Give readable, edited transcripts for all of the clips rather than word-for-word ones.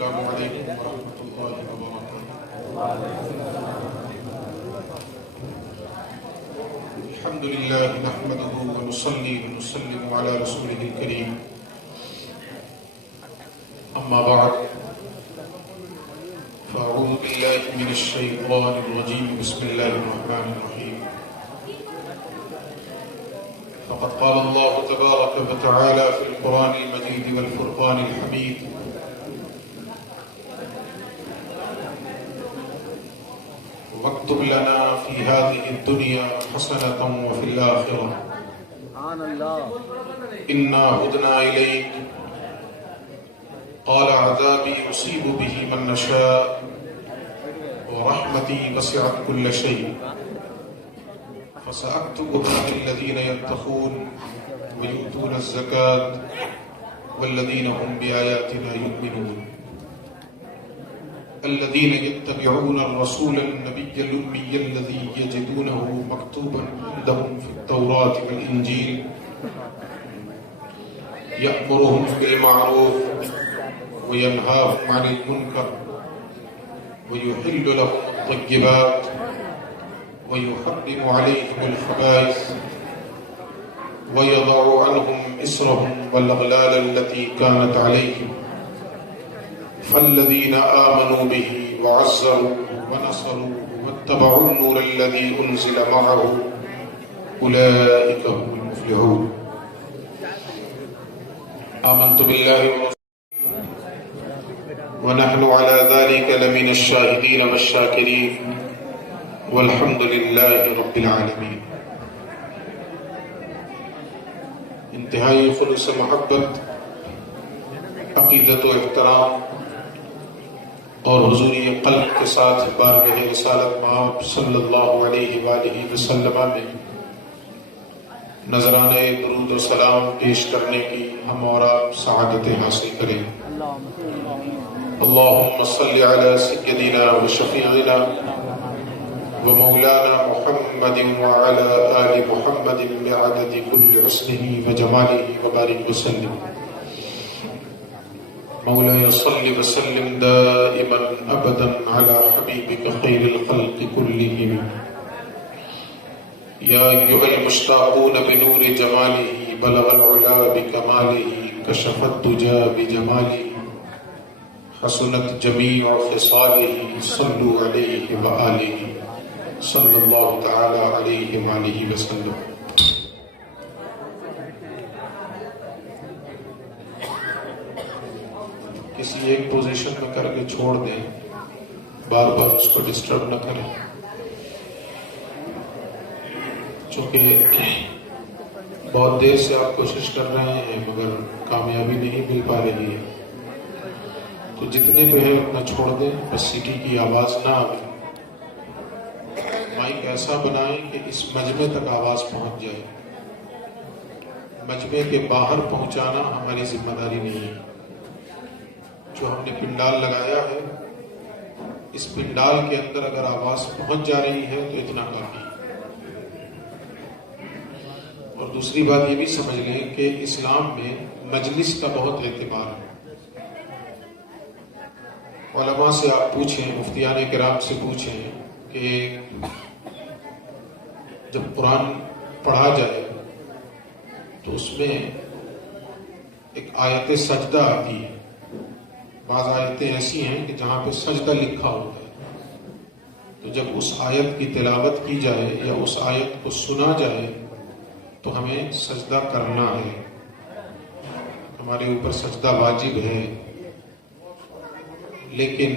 السلام علیکم ورحمۃ اللہ وبرکاتہ۔ الحمد للہ نحمده ونصلي ونسلم على رسوله الكريم، اما بعد فاعوذ باللہ من الشیطان الرجیم، بسم اللہ الرحمن الرحیم۔ فقد قال الله تبارك وتعالى في القرآن المجيد والفرقان الحميد: واكتب لنا في هذه الدنيا حسنة وفي الآخرة إنا هدنا إليك قال عذابي أصيب به من نشاء ورحمتي وسعت كل شيء فسأكتبها للذين يتقون ويؤتون الزكاة والذين هم بآياتنا يؤمنون الذين يتبعون الرسول النبي الأمي الذي يجدونه مكتوبا عندهم في التوراة والإنجيل يأمرهم بالمعروف وينهاهم عن المنكر ويحل لهم الطيبات ويحرم عليهم الخبائث ويضع عنهم إصرهم والأغلال التي كانت عليهم فالذين آمنوا به وعزروه ونصروه واتبعوا النور الذي أنزل معه أولئك هم المفلحون۔ آمنت بالله ورسوله ونحن على ذلك لمن الشاهدين والشاكرين والحمد لله رب العالمين۔ انتہائی خلوص محبت، عقیدت و احترام اور حضوری قلب کے ساتھ بارگاہ رسالت مآب صلی اللہ علیہ وآلہ وسلم میں نذرانہ درود و سلام پیش کرنے کی ہم اور آپ سعادت حاصل کریں۔ اللہم صلی علی سیدنا و شفیعنا و مولانا محمد وعلی آل محمد بعدد کل حسنہ و جمالہ وبارک وسلم۔ مولاي صل وسلم دائما ابدا على حبيبك خير الخلق كلهم يا ايها المشتاقون بنور جماله بلغ العلا بكماله كشف الدجى بجماله حسنت جميع خصاله صلوا عليه وآله صلى الله تعالى عليه وآله وسلم۔ کسی ایک پوزیشن میں کر کے چھوڑ دیں، بار بار اس کو ڈسٹرب نہ کریں، چونکہ بہت دیر سے آپ کوشش کر رہے ہیں مگر کامیابی نہیں مل پا رہی ہے، تو جتنے پہ ہے اپنا چھوڑ دیں، بس سیٹی کی آواز نہ آئے۔ مائک ایسا بنائیں کہ اس مجمع تک آواز پہنچ جائے، مجمع کے باہر پہنچانا ہماری ذمہ داری نہیں ہے۔ جو ہم نے پنڈال لگایا ہے، اس پنڈال کے اندر اگر آواز پہنچ جا رہی ہے تو اتنا کافی۔ اور دوسری بات یہ بھی سمجھ لیں کہ اسلام میں مجلس کا بہت اعتبار ہے۔ علماء سے آپ پوچھیں، مفتیان کرام سے پوچھیں کہ جب قرآن پڑھا جائے تو اس میں ایک آیت سجدہ آتی ہے، بعض آیتیں ایسی ہیں کہ جہاں پہ سجدہ لکھا ہوتا ہے، تو جب اس آیت کی تلاوت کی جائے یا اس آیت کو سنا جائے تو ہمیں سجدہ کرنا ہے، ہمارے اوپر سجدہ واجب ہے۔ لیکن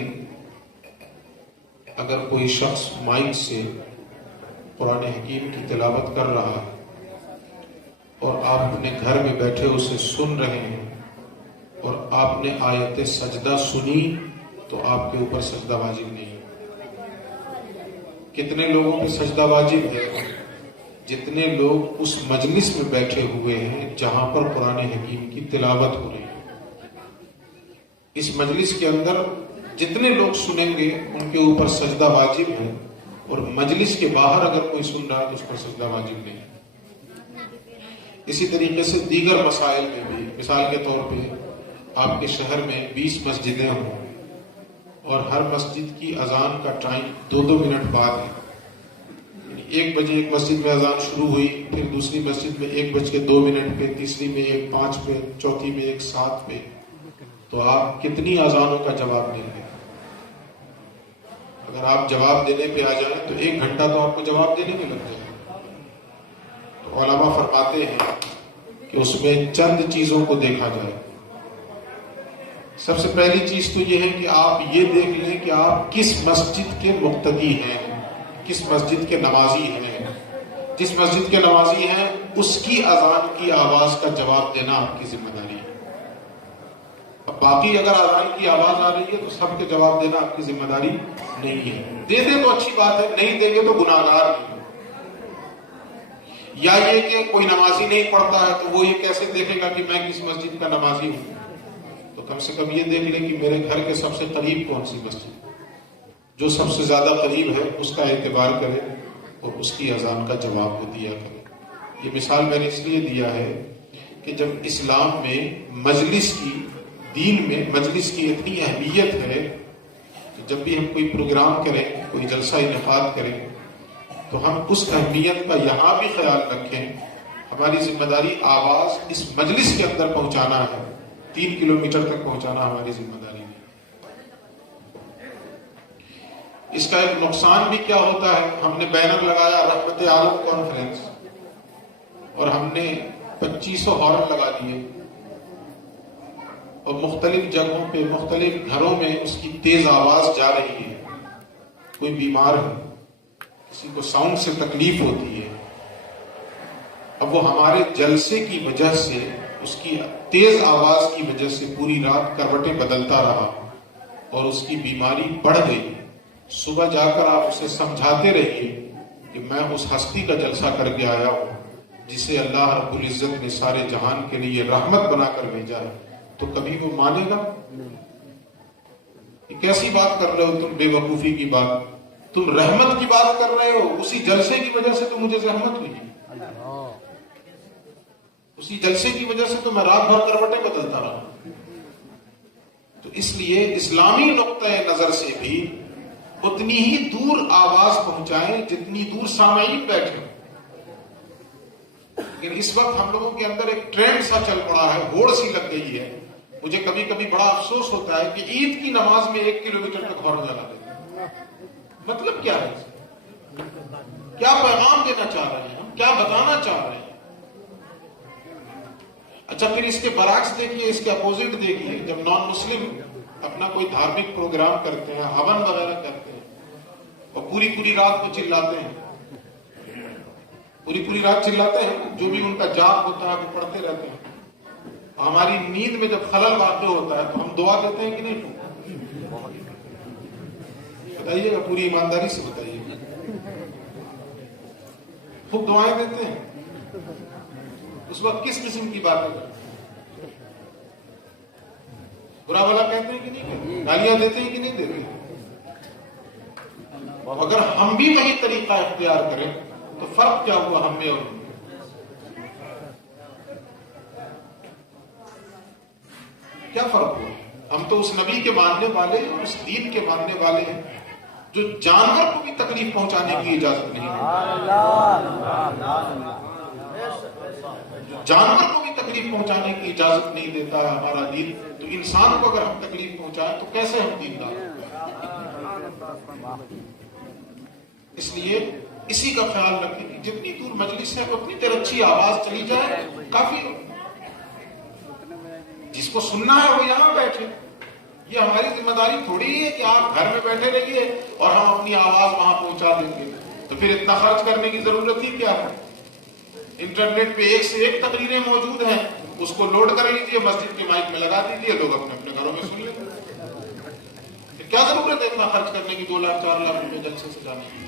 اگر کوئی شخص مائک سے قرآن حکیم کی تلاوت کر رہا ہے اور آپ اپنے گھر میں بیٹھے اسے سن رہے ہیں اور آپ نے آیت سجدہ سنی تو آپ کے اوپر سجدہ واجب نہیں۔ کتنے لوگوں پہ سجدہ واجب ہے؟ جتنے لوگ اس مجلس میں بیٹھے ہوئے ہیں جہاں پر قرآن حکیم کی تلاوت ہو رہی ہے۔ اس مجلس کے اندر جتنے لوگ سنیں گے ان کے اوپر سجدہ واجب ہے، اور مجلس کے باہر اگر کوئی سن رہا ہے تو اس پر سجدہ واجب نہیں۔ اسی طریقے سے دیگر مسائل میں بھی، مثال کے طور پہ آپ کے شہر میں 20 مسجدیں ہوں اور ہر مسجد کی اذان کا ٹائم 2 منٹ بعد ہے. 1 بجے ایک مسجد میں اذان شروع ہوئی، پھر دوسری مسجد میں 1:02 پہ، تیسری میں 1:05 پہ، چوتھی میں 1:07 پہ. تو آپ کتنی اذانوں کا جواب دیں گے؟ اگر آپ جواب دینے پہ آ جائیں تو 1 گھنٹہ تو آپ کو جواب دینے میں لگ جائے. تو علماء فرماتے ہیں کہ اس میں چند چیزوں کو دیکھا جائے. سب سے پہلی چیز تو یہ ہے کہ آپ یہ دیکھ لیں کہ آپ کس مسجد کے مقتدی ہیں، کس مسجد کے نمازی ہیں. جس مسجد کے نمازی ہیں اس کی اذان کی آواز کا جواب دینا آپ کی ذمہ داری ہے. اب باقی اگر اذان کی آواز آ رہی ہے تو سب کے جواب دینا آپ کی ذمہ داری نہیں ہے. دے دیں تو اچھی بات ہے، نہیں دیں گے تو گناہگار نہیں. یا یہ کہ کوئی نمازی نہیں پڑھتا ہے تو وہ یہ کیسے دیکھے گا کہ میں کس مسجد کا نمازی ہوں؟ تو کم سے کم یہ دیکھ لیں کہ میرے گھر کے سب سے قریب کون سی مسجد، جو سب سے زیادہ قریب ہے اس کا اعتبار کرے اور اس کی اذان کا جواب کو دیا کرے. یہ مثال میں نے اس لیے دیا ہے کہ جب اسلام میں مجلس کی، دین میں مجلس کی اتنی اہمیت ہے کہ جب بھی ہم کوئی پروگرام کریں، کوئی جلسہ انعقاد کریں تو ہم اس اہمیت کا یہاں بھی خیال رکھیں. ہماری ذمہ داری آواز اس مجلس کے اندر پہنچانا ہے، 3 کلومیٹر تک پہنچانا ہماری ذمہ داری ہے. اس کا ایک نقصان بھی کیا ہوتا ہے، ہم نے بینر لگایا رحمت عالم کانفرنس اور ہم نے 2500 ہارن لگا دیے اور مختلف جگہوں پہ مختلف گھروں میں اس کی تیز آواز جا رہی ہے. کوئی بیمار ہے، کسی کو ساؤنڈ سے تکلیف ہوتی ہے، اب وہ ہمارے جلسے کی وجہ سے، اس کی تیز آواز کی وجہ سے پوری رات کروٹیں بدلتا رہا اور اس کی بیماری بڑھ گئی. صبح جا کر آپ اسے سمجھاتے رہیے کہ میں اس ہستی کا جلسہ کر کے آیا ہوں جسے اللہ رب العزت نے سارے جہان کے لیے رحمت بنا کر بھیجا ہے، تو کبھی وہ مانے گا؟ یہ کیسی بات کر رہے ہو تم، بے وقوفی کی بات. تم رحمت کی بات کر رہے ہو، اسی جلسے کی وجہ سے تو مجھے رحمت ہوئی، اسی جلسے کی وجہ سے تو میں رات بھر کروٹیں بدلتا رہا. تو اس لیے اسلامی نقطۂ نظر سے بھی اتنی ہی دور آواز پہنچائیں جتنی دور سامعین بیٹھے. لیکن اس وقت ہم لوگوں کے اندر ایک ٹرینڈ سا چل پڑا ہے، ہوڑ سی لگ گئی ہے. مجھے کبھی کبھی بڑا افسوس ہوتا ہے کہ عید کی نماز میں 1 کلومیٹر تک ہارن لگا دیتے ہیں. مطلب کیا ہے؟ کیا پیغام دینا چاہ رہے ہیں ہم؟ کیا بتانا چاہ رہے ہیں؟ اچھا پھر اس کے برعکس دیکھیے، اس کے اپوزٹ دیکھیے. جب نان مسلم اپنا کوئی دھارمک پروگرام کرتے ہیں، ہون وغیرہ کرتے ہیں اور پوری رات کو چلاتے ہیں، پوری رات چلاتے ہیں، جو بھی ان کا جاپ ہوتا ہے وہ پڑھتے رہتے ہیں. ہماری نیند میں جب خلل واقع ہوتا ہے تو ہم دعا دیتے ہیں کہ نہیں؟ بتائیے گا، پوری ایمانداری سے بتائیے گا. خوب دعائیں دیتے ہیں. اس وقت کس قسم کی باتیں کرتے ہیں؟ برا بھلا کہتے ہیں کہ نہیں کہتے؟ گالیاں دیتے ہیں کہ نہیں دیتے؟ اگر ہم بھی وہی طریقہ اختیار کریں تو فرق کیا ہوا ہم میں اور ان میں؟ کیا فرق ہوا؟ ہم تو اس نبی کے ماننے والے ہیں، اس دین کے ماننے والے ہیں جو جانور کو بھی تکلیف پہنچانے کی اجازت نہیں دیتا، جانور کو بھی تکلیف پہنچانے کی اجازت نہیں دیتا ہے ہمارا دین. تو انسان کو اگر ہم تکلیف پہنچائیں تو کیسے ہم دیندار؟ اس لیے اسی کا خیال رکھیں کہ جتنی دور مجلس ہے اتنی دیر اچھی آواز چلی جائے کافی ہو. جس کو سننا ہے وہ یہاں بیٹھے. یہ ہماری ذمہ داری تھوڑی ہے کہ آپ گھر میں بیٹھے رہیے اور ہم اپنی آواز وہاں پہنچا دیں گے. تو پھر اتنا خرچ کرنے کی ضرورت ہی کیا ہے؟ انٹرنیٹ پہ 1 سے 1 تقریریں موجود ہیں، اس کو لوڈ کر لیجیے، مسجد کے مائک میں لگا دیجیے، لوگ اپنے اپنے گھروں میں سن لیں. کیا ضرورت ہے اتنا خرچ کرنے کی، 2 لاکھ 4 لاکھ روپے جلسے سے جانے کی؟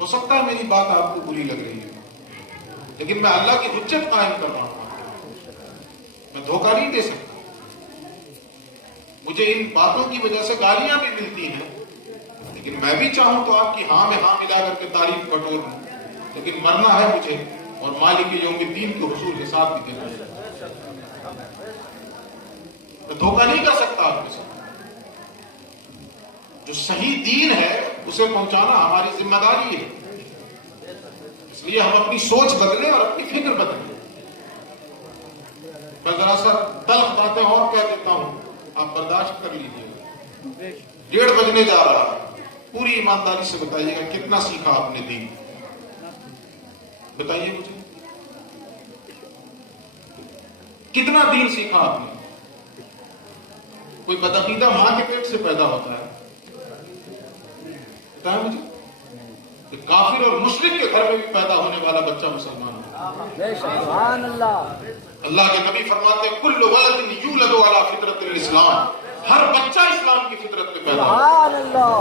ہو سکتا ہے میری بات آپ کو بری لگ رہی ہے، لیکن میں اللہ کی حجت قائم کر رہا ہوں، میں دھوکہ نہیں دے سکتا. مجھے ان باتوں کی وجہ سے گالیاں بھی ملتی ہیں، لیکن میں بھی چاہوں تو آپ کی ہاں میں ہاں ملا کر کے تعریف بٹور دوں، لیکن مرنا ہے مجھے اور مالک یوم الدین کے حضور حساب بھی دینا ہے. میں دھوکہ نہیں کر سکتا آپ کے ساتھ. جو صحیح دین ہے اسے پہنچانا ہماری ذمہ داری ہے. اس لیے ہم اپنی سوچ بدلیں اور اپنی فکر بدلیں. میں ذرا سا تلخ باتیں اور کہہ دیتا ہوں, آپ برداشت کر لیجیے. 1:30 بجنے جا رہا ہے. پوری ایمانداری سے بتائیے گا کتنا سیکھا آپ نے دین؟ بتائیے مجھے کتنا دین سیکھا آپ نے؟ کوئی بدعقیدہ ماں کے پیٹ سے پیدا ہوتا ہے؟ بتائیں مجھے. کافر اور مشرک کے گھر میں بھی پیدا ہونے والا بچہ مسلمان ہے. سبحان اللہ. اللہ کے نبی فرماتے ہیں کل ولد یولد علی فطرت الاسلام. ہر بچہ اسلام کی فطرت میں پیدا ہوتا ہے. سبحان اللہ.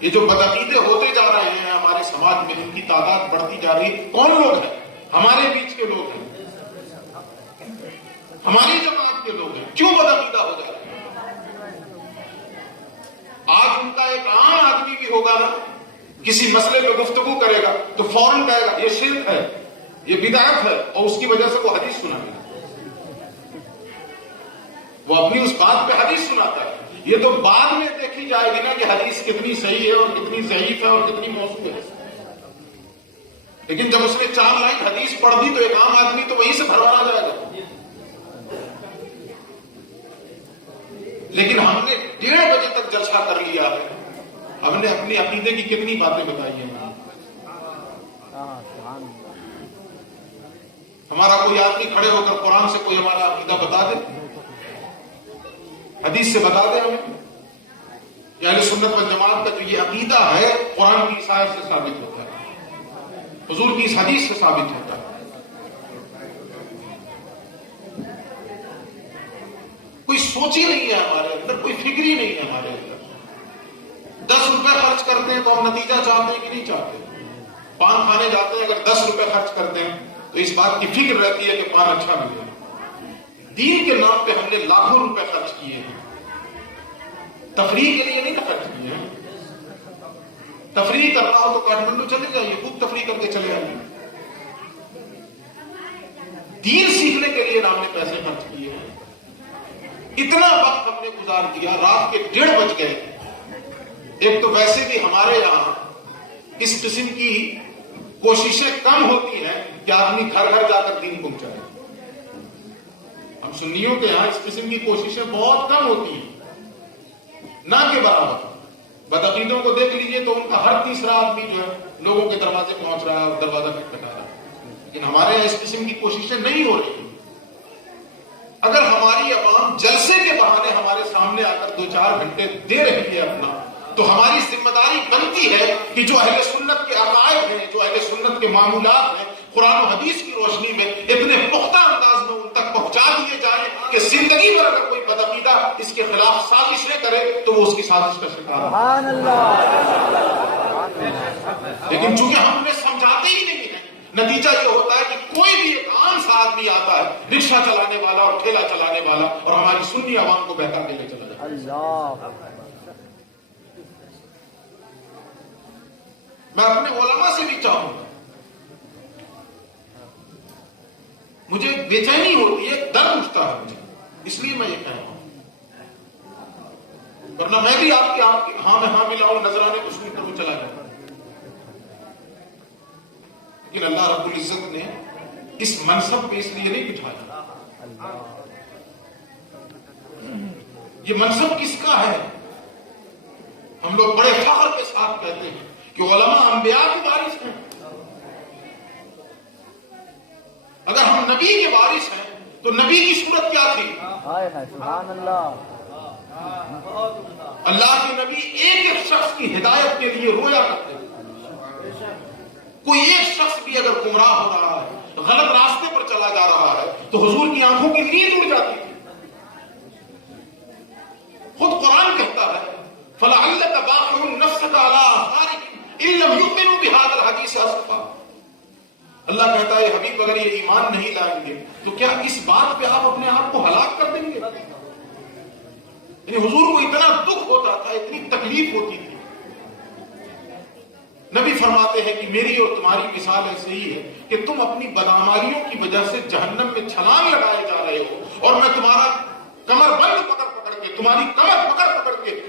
یہ جو بدعقیدے ہوتے جا رہے ہیں ہمارے سماج میں, ان کی تعداد بڑھتی جا رہی ہے. کون لوگ ہیں؟ ہمارے بیچ کے لوگ ہیں, ہماری جماعت کے لوگ ہیں. کیوں بدعقیدہ ہو جا رہے ہیں؟ آج ان کا ایک عام آدمی بھی ہوگا نا, کسی مسئلے پہ گفتگو کرے گا تو فوراً کہے گا یہ شرک ہے, یہ بدعت ہے, اور اس کی وجہ سے وہ حدیث سنائے گا. وہ اپنی اس بات پہ حدیث سناتا ہے. یہ تو بعد میں دیکھی جائے گی نا کہ حدیث کتنی صحیح ہے اور کتنی ضعیف ہے اور کتنی موضوع ہے. لیکن جب اس نے 4 لائن حدیث پڑھ دی تو ایک عام آدمی تو وہیں سے بھروانا جائے گا. لیکن ہم نے 1:30 بجے تک جلسہ کر لیا ہے. ہم نے اپنے عقیدے کی کتنی باتیں بتائی ہیں. ہمارا کوئی آدمی کھڑے ہو کر قرآن سے کوئی ہمارا عقیدہ بتا دے, حدیث سے بتا دے ہمیں. اہل سنت والجماعت کا جو یہ عقیدہ ہے قرآن کی آیت سے ثابت ہوتا ہے, حضور کی اس حدیث سے ثابت ہوتا ہے. کوئی سوچ ہی نہیں ہے ہمارے اندر, کوئی فکر ہی نہیں ہے ہمارے اندر. 10 روپے خرچ کرتے ہیں تو ہم نتیجہ چاہتے ہیں کہ نہیں چاہتے؟ پان کھانے جاتے ہیں, اگر 10 روپے خرچ کرتے ہیں تو اس بات کی فکر رہتی ہے کہ پان اچھا ملے. دین کے نام پہ ہم نے لاکھوں روپے خرچ کیے ہیں. تفریح کے لیے نہیں خرچ کیے ہیں. تفریح کرنا ہو تو کاٹمنڈو چلے جائیے, خوب تفریح کر کے چلے آئیے. دین سیکھنے کے لیے ہم نے پیسے خرچ کیے ہیں. اتنا وقت ہم نے گزار دیا, رات کے 1:30 بج گئے. ایک تو ویسے بھی ہمارے یہاں اس قسم کی کوششیں کم ہوتی ہیں کہ آدمی گھر گھر جا کر دین پہنچائے. ہم سنیوں کے یہاں اس قسم کی کوششیں بہت کم ہوتی ہیں, نہ کے برابر. بدعقیدوں کو دیکھ لیجئے تو ان کا ہر تیسرا آدمی جو ہے لوگوں کے دروازے پہنچ رہا ہے اور دروازہ کھٹکھٹا رہا ہے. لیکن ہمارے یہاں اس قسم کی کوششیں نہیں ہو رہی. اگر ہماری عوام جلسے کے بہانے ہمارے سامنے آ کر 2-4 گھنٹے دے رہی ہے اپنا, تو ہماری ذمہ داری بنتی ہے کہ جو اہل سنت کے عقائد ہیں, جو اہل سنت کے معمولات ہیں, قرآن و حدیث کی روشنی میں اتنے پختہ انداز میں ان تک پہنچا دیے جائیں کہ زندگی بھر اگر کوئی بدعقیدہ اس کے خلاف سازشیں کرے تو وہ اس کی سازش کا شکار ہے. سبحان اللہ. لیکن چونکہ ہم انہیں سمجھاتے ہی نہیں ہیں, نتیجہ یہ ہوتا ہے کہ کوئی بھی ایک عام سا آدمی آتا ہے, رکشہ چلانے والا اور ٹھیلا چلانے والا, اور ہماری سنی عوام کو بہکا کے لے چلا جاتا ہے. اللہ. میں اپنے علماء سے بھی چاہوں گا, مجھے بے چینی ہوتی ہے, درد اٹھتا ہے مجھے, اس لیے میں یہ کہہ رہا ہوں. ورنہ میں بھی آپ کے ہاں میں ہاں ملاؤں, نذرانے کو سن کروں چلا جاؤں. لیکن اللہ رب العزت نے اس منصب پہ اس لیے نہیں بٹھایا. یہ منصب کس کا ہے؟ ہم لوگ بڑے فخر کے ساتھ کہتے ہیں کہ علماء انبیاء کے وارث ہیں. اگر ہم نبی کے وارث ہیں تو نبی کی صورت کیا تھی؟ سبحان اللہ. اللہ کے نبی ایک ایک شخص کی ہدایت کے لیے رویا کرتے ہیں. کوئی ایک شخص بھی اگر گمراہ ہو رہا ہے, غلط راستے پر چلا جا رہا ہے, تو حضور کی آنکھوں کی نیند اڑ جاتی تھی. خود قرآن کہتا ہے فَلَعَلَّكَ بَاخِعٌ نَفْسَكَ عَلَىٰ آثَارِهِمْ إِن لَّمْ يُؤْمِنُوا بِهَٰذَا الْحَدِيثِ أَسَفًا. اللہ کہتا ہے حبیب اگر یہ ایمان نہیں لائیں گے تو کیا اس بات پہ آپ اپنے آپ کو ہلاک کر دیں گے؟ یعنی حضور کو اتنا دکھ ہوتا تھا, اتنی تکلیف ہوتی تھی. نبی فرماتے ہیں کہ میری اور تمہاری مثال ایسے ہی ہے کہ تم اپنی بدعمالیوں کی وجہ سے جہنم میں چھلانگ لگائے جا رہے ہو, اور میں تمہارا کمر بند پکڑ پکڑ کے, تمہاری کمر پکڑ پکڑ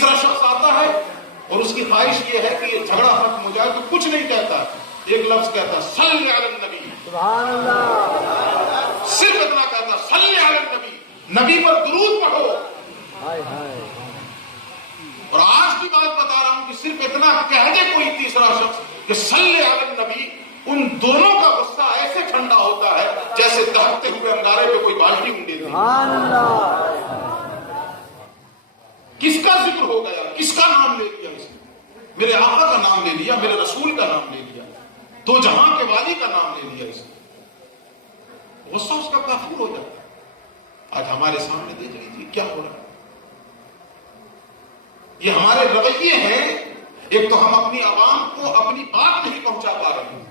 تیسرا شخص آتا ہے اور اس کی خواہش یہ ہے کہ یہ جھگڑا ختم ہو جائے تو کچھ نہیں کہتا، ایک لفظ کہتا صلی علی النبی، سبحان اللہ، صرف اتنا کہتا صلی علی النبی، نبی پر درود پڑھو۔ ہائے ہائے، اور آج کی بات بتا رہا ہوں کہ صرف اتنا کہہ دے کوئی تیسرا شخص کہ صلی علی النبی، ان دونوں کا غصہ ایسے ٹھنڈا ہوتا ہے جیسے دہتے ہوئے انگارے پہ کوئی بالٹی اونڈے دی۔ سبحان اللہ، کس کا ذکر ہو گیا، کس کا نام لے لیا اس نے؟ میرے آقا کا نام لے لیا، میرے رسول کا نام لے لیا، دو جہاں کے والی کا نام لے لیا اس نے، غصہ اس کا کافور ہو جاتا ہے۔ آج ہمارے سامنے دیکھ لیجیے کیا ہو رہا ہے۔ یہ ہمارے رویے ہیں، ایک تو ہم اپنی عوام کو اپنی بات نہیں پہنچا پا رہے ہیں،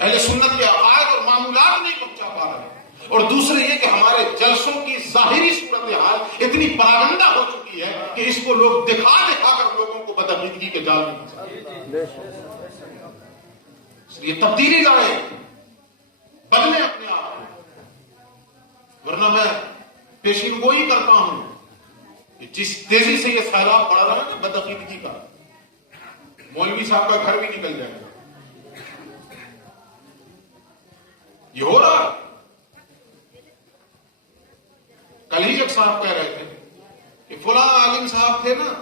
اہل سنت کے عقائد اور معمولات نہیں پہنچا پا رہے ہیں، اور دوسرے یہ کہ ہمارے جلسوں کی ظاہری صورتحال اتنی پراگندہ ہو چکی ہے کہ اس کو لوگ دکھا دکھا کر لوگوں کو بدعقیدگی کے جال میں پھنساتے ہیں۔ اس لیے تبدیلی لائیں، بدلیں اپنے آپ کو، ورنہ میں پیشین گوئی کرتا ہوں کہ جس تیزی سے یہ سیلاب بڑھ رہا ہے نا بدعقیدگی کا، مولوی صاحب کا گھر بھی نکل جائے گا۔ یہ ہو رہا، کل ہی جب صاحب کہہ رہے تھے کہ فلاں عالم صاحب تھے نا،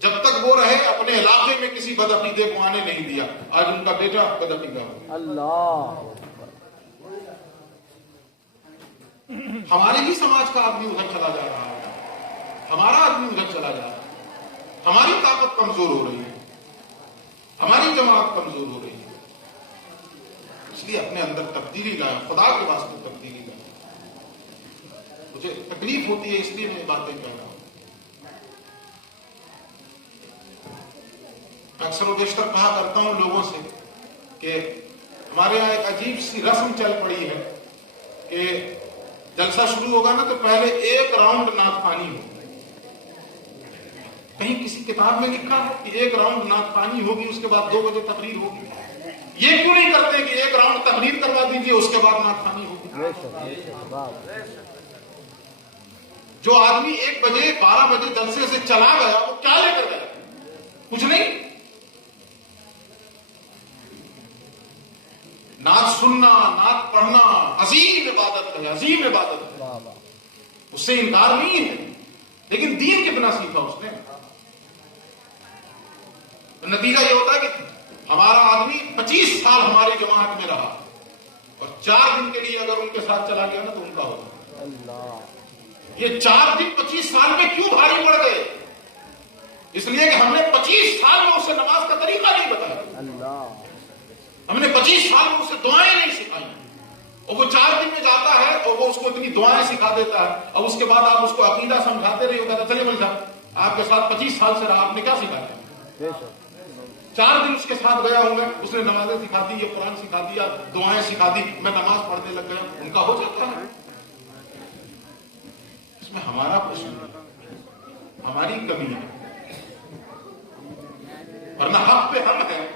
جب تک وہ رہے اپنے علاقے میں کسی بدعقیدے کو آنے نہیں دیا، آج ان کا بیٹا بدعقیدہ ہو۔ اللہ، ہمارے ہی سماج کا آدمی ادھر چلا جا رہا ہے، ہمارا آدمی ادھر چلا جا رہا ہے، ہماری طاقت کمزور ہو رہی ہے، ہماری جماعت کمزور ہو رہی ہے۔ اس لیے اپنے اندر تبدیلی لائیں، خدا کے واسطے تبدیلی لائیں۔ مجھے تکلیف ہوتی ہے اس لیے میں باتیں کہہ رہا ہوں۔ اکثر و بیشتر کہا کرتا ہوں لوگوں سے کہ ہمارے یہاں ایک عجیب سی رسم چل پڑی ہے کہ جلسہ شروع ہوگا نا تو پہلے ایک راؤنڈ نعت خوانی ہو۔ کہیں کسی کتاب میں لکھا ہو کہ ایک راؤنڈ نعت خوانی ہوگی، اس کے بعد 2 بجے تقریر ہوگی؟ یہ کیوں نہیں کرتے کہ ایک راؤنڈ تقریر کروا دیجیے، اس کے بعد نعت خوانی ہوگی؟ جو آدمی 1 بجے 12 بجے جلسے سے چلا گیا وہ کیا لے کر گیا؟ کچھ نہیں۔ نعت سننا، نعت پڑھنا عظیم عبادت ہے، عظیم عبادت ہے، اس سے انکار نہیں ہے، لیکن دین کتنا سیکھا اس نے؟ نتیجہ یہ ہوتا ہے کہ ہمارا آدمی 25 سال ہماری جماعت میں رہا اور 4 دن کے لیے اگر ان کے ساتھ چلا گیا نا تو ان کا ہوگا۔ یہ 4 دن 25 سال میں کیوں بھاری پڑ گئے؟ اس لیے کہ ہم نے 25 سال میں اسے نماز کا طریقہ نہیں بتایا، ہم نے 25 سال میں اسے دعائیں نہیں سکھائی، اور وہ 4 دن میں جاتا ہے اور وہ اس کو اتنی دعائیں سکھا دیتا ہے، اور اس کے بعد آپ اس کو عقیدہ سمجھاتے رہے، ہوتا چلیے بھائی صاحب آپ کے ساتھ 25 سال سے رہا، آپ نے کیا سکھایا؟ 4 دن اس کے ساتھ گیا ہوں میں، اس نے نمازیں سکھا دی، یہ قرآن سکھا دیا، دعائیں سکھا دی، میں نماز پڑھنے لگ گیا، ان کا ہو جاتا ہے۔ اس میں ہمارا کچھ نہیں، ہماری کمی ہے، ورنہ حق پہ ہم ہیں،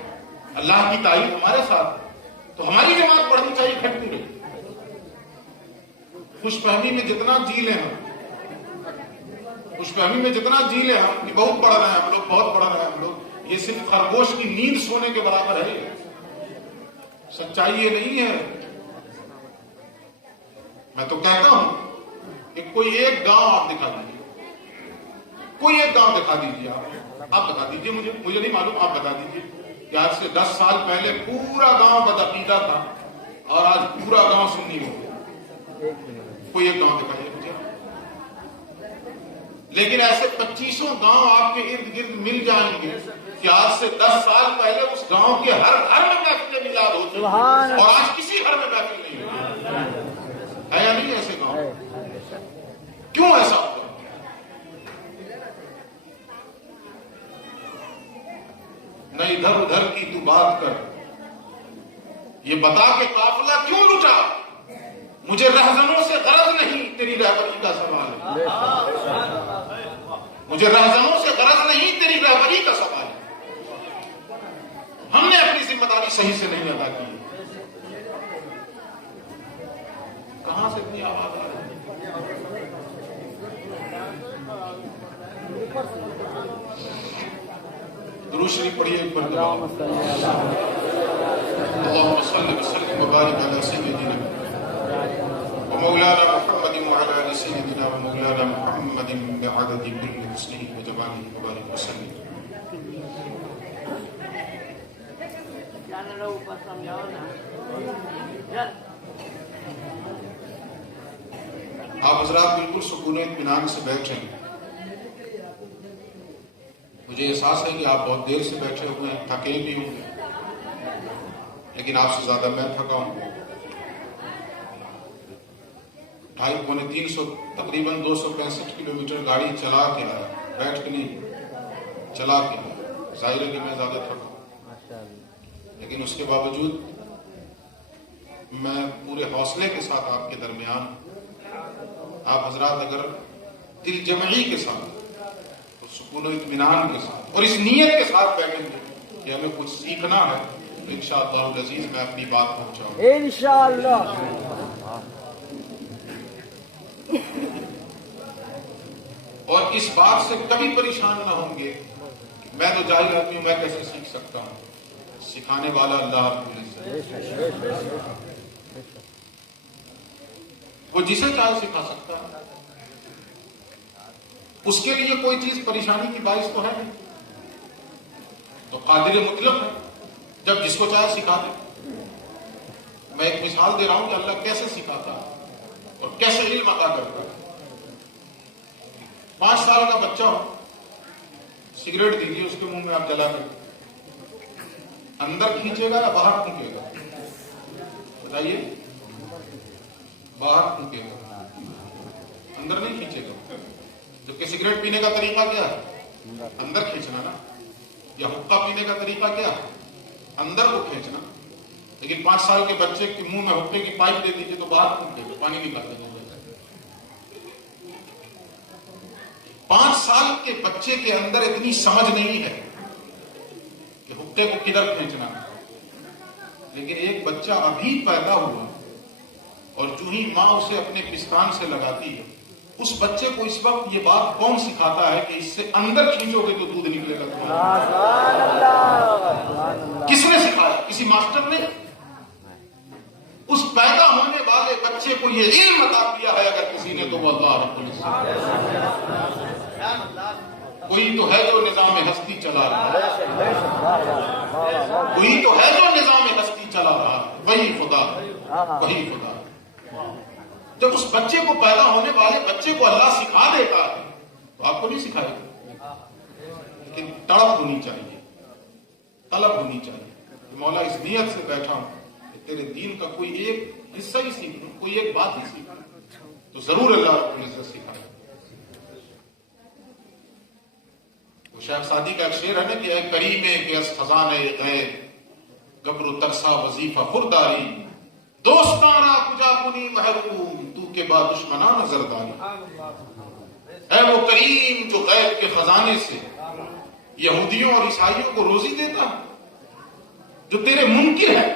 اللہ کی تائید ہمارے ساتھ، تو ہماری جماعت پڑھنی چاہیے، کھٹ کیوں نہیں؟ خوش فہمی میں جتنا جی لیں ہم، خوش فہمی میں جتنا جی لیں ہم کہ بہت پڑھ رہے ہیں ہم لوگ، بہت پڑھ رہے ہیں ہم لوگ، یہ صرف خرگوش کی نیند سونے کے برابر ہے، سچائی یہ نہیں ہے۔ میں تو کہتا ہوں کہ کوئی ایک گاؤں آپ دکھا دیجیے، کوئی ایک گاؤں دکھا دیجیے، آپ بتا دیجیے، مجھے نہیں معلوم، آپ بتا دیجیے کہ آج سے 10 سال پہلے پورا گاؤں بدعقیدہ تھا اور آج پورا گاؤں سنی ہو گیا، کوئی ایک گاؤں دکھائیے مجھے۔ لیکن ایسے 25 گاؤں آپ کے ارد گرد مل جائیں گے کہ آج سے 10 سال پہلے اس گاؤں کے ہر گھر میں محفل میلاد ہوتی ہے اور آج کسی گھر میں محفل نہیں ہوتی ہے یا نہیں؟ ایسے گاؤں کیوں ایسا ہوتا؟ نہ ادھر ادھر کی تو بات کر، یہ بتا کہ قافلہ کیوں لٹا، مجھے رہزنوں سے غرض نہیں تیری رہبری کا سوال ہے، مجھے رہزنوں سے غرض نہیں تیری رہبری کا سوال ہے۔ ہم نے اپنی ذمہ داری صحیح سے نہیں ادا کی، کہاں سے اتنی آواز آ رہی ہے؟ درود شریف پڑھیے ایک مرتبہ. اللهم صل على اللهم صل وسلم وبارك على سيدنا ومولانا محمد وعلى ال سيدنا ومولانا محمد بعدد كل حسنه وجماله وبارك وسلم. آپ حضرات بالکل سکون و اطمینان سے بیٹھیں. مجھے احساس ہے کہ آپ بہت دیر سے بیٹھے ہوئے ہیں, تھکے بھی ہوں گے, لیکن آپ سے زیادہ میں تھکا ہوں. 250-300 تقریباً 265 کلومیٹر گاڑی چلا کے آیا, بیٹھ کے نہیں, چلا کے آیا. ظاہر ہے کہ میں زیادہ تھکا ہوں, لیکن اس کے باوجود میں پورے حوصلے کے ساتھ آپ کے درمیان, آپ حضرات اگر دل جمعی کے ساتھ اور سکون و اطمینان کے ساتھ اور اس نیت کے ساتھ بیٹھیں گے کہ ہمیں کچھ سیکھنا ہے, تو انشاءاللہ العزیز میں اپنی بات پہنچاؤں. انشاءاللہ. اور اس بات سے کبھی پریشان نہ ہوں گے کہ میں تو جاہل آدمی ہوں, میں کیسے سیکھ سکتا ہوں. سکھانے والا اللہ رب العزت, وہ جسے چاہے سکھا سکتا ہے. اس کے لیے کوئی چیز پریشانی کی باعث تو ہے نہیں, تو قادر مطلق ہے, جب جس کو چاہے سکھا دے. میں ایک مثال دے رہا ہوں کہ اللہ کیسے سکھاتا ہے اور کیسے علم عطا کرتا ہے. 5 سال کا بچہ ہو, سگریٹ دیجیے اس کے منہ میں, آپ جلا دیں, اندر کھینچے گا یا باہر پھونکے گا؟ بتائیے. باہر پھونکے گا, اندر نہیں کھینچے گا. جبکہ سگریٹ پینے کا طریقہ کیا ہے؟ اندر کھینچنا نا. یا حقہ پینے کا طریقہ کیا ہے؟ اندر کو کھینچنا. لیکن 5 سال کے بچے کے منہ میں حقے کی پائپ دے دیجیے تو باہر پھونکے گا, پانی نکال دیں گے. 5 سال کے بچے کے اندر اتنی سمجھ نہیں ہے کہ حقے کو کدھر کھینچنا ہے. لیکن ایک بچہ ابھی پیدا ہوا اور جو ہی ماں اسے اپنے پستان سے لگاتی ہے, اس بچے کو اس وقت یہ بات کون سکھاتا ہے کہ اس سے اندر کھینچو گے تو دودھ نکلے گا؟ کس نے سکھایا؟ کسی ماسٹر نے؟ اس پیدا ہونے والے بچے کو یہ علم عطا کیا ہے اگر کسی نے, تو وہ اللہ رب العزت. کوئی تو ہے جو نظام ہستی چلا رہا ہے, کوئی تو ہے جو نظام ہستی چلا رہا ہے, وہی خدا ہے, وہی خدا ہے. جب اس بچے کو, پیدا ہونے والے بچے کو اللہ سکھا دیتا ہے تو آپ کو نہیں سکھائے گا. لیکن تڑپ ہونی چاہیے, طلب ہونی چاہیے کہ مولا اس نیت سے بیٹھا ہوں کہ تیرے دین کا کوئی ایک حصہ ہی سیکھوں, کوئی ایک بات ہی سیکھوں, تو ضرور اللہ رب العزت سکھائے. وہ شیخ سعدی کا ایک شعر ہے نا کہ اے کریمے کہ از خزانے غیب گبر و ترسا وظیفہ خورداری, دوستانہ کجا کنی محروم تو کے بعد دشمناں نظر داری. اے وہ کریم جو غیب کے خزانے سے یہودیوں اور عیسائیوں کو روزی دیتا ہے, جو تیرے منکر ہے,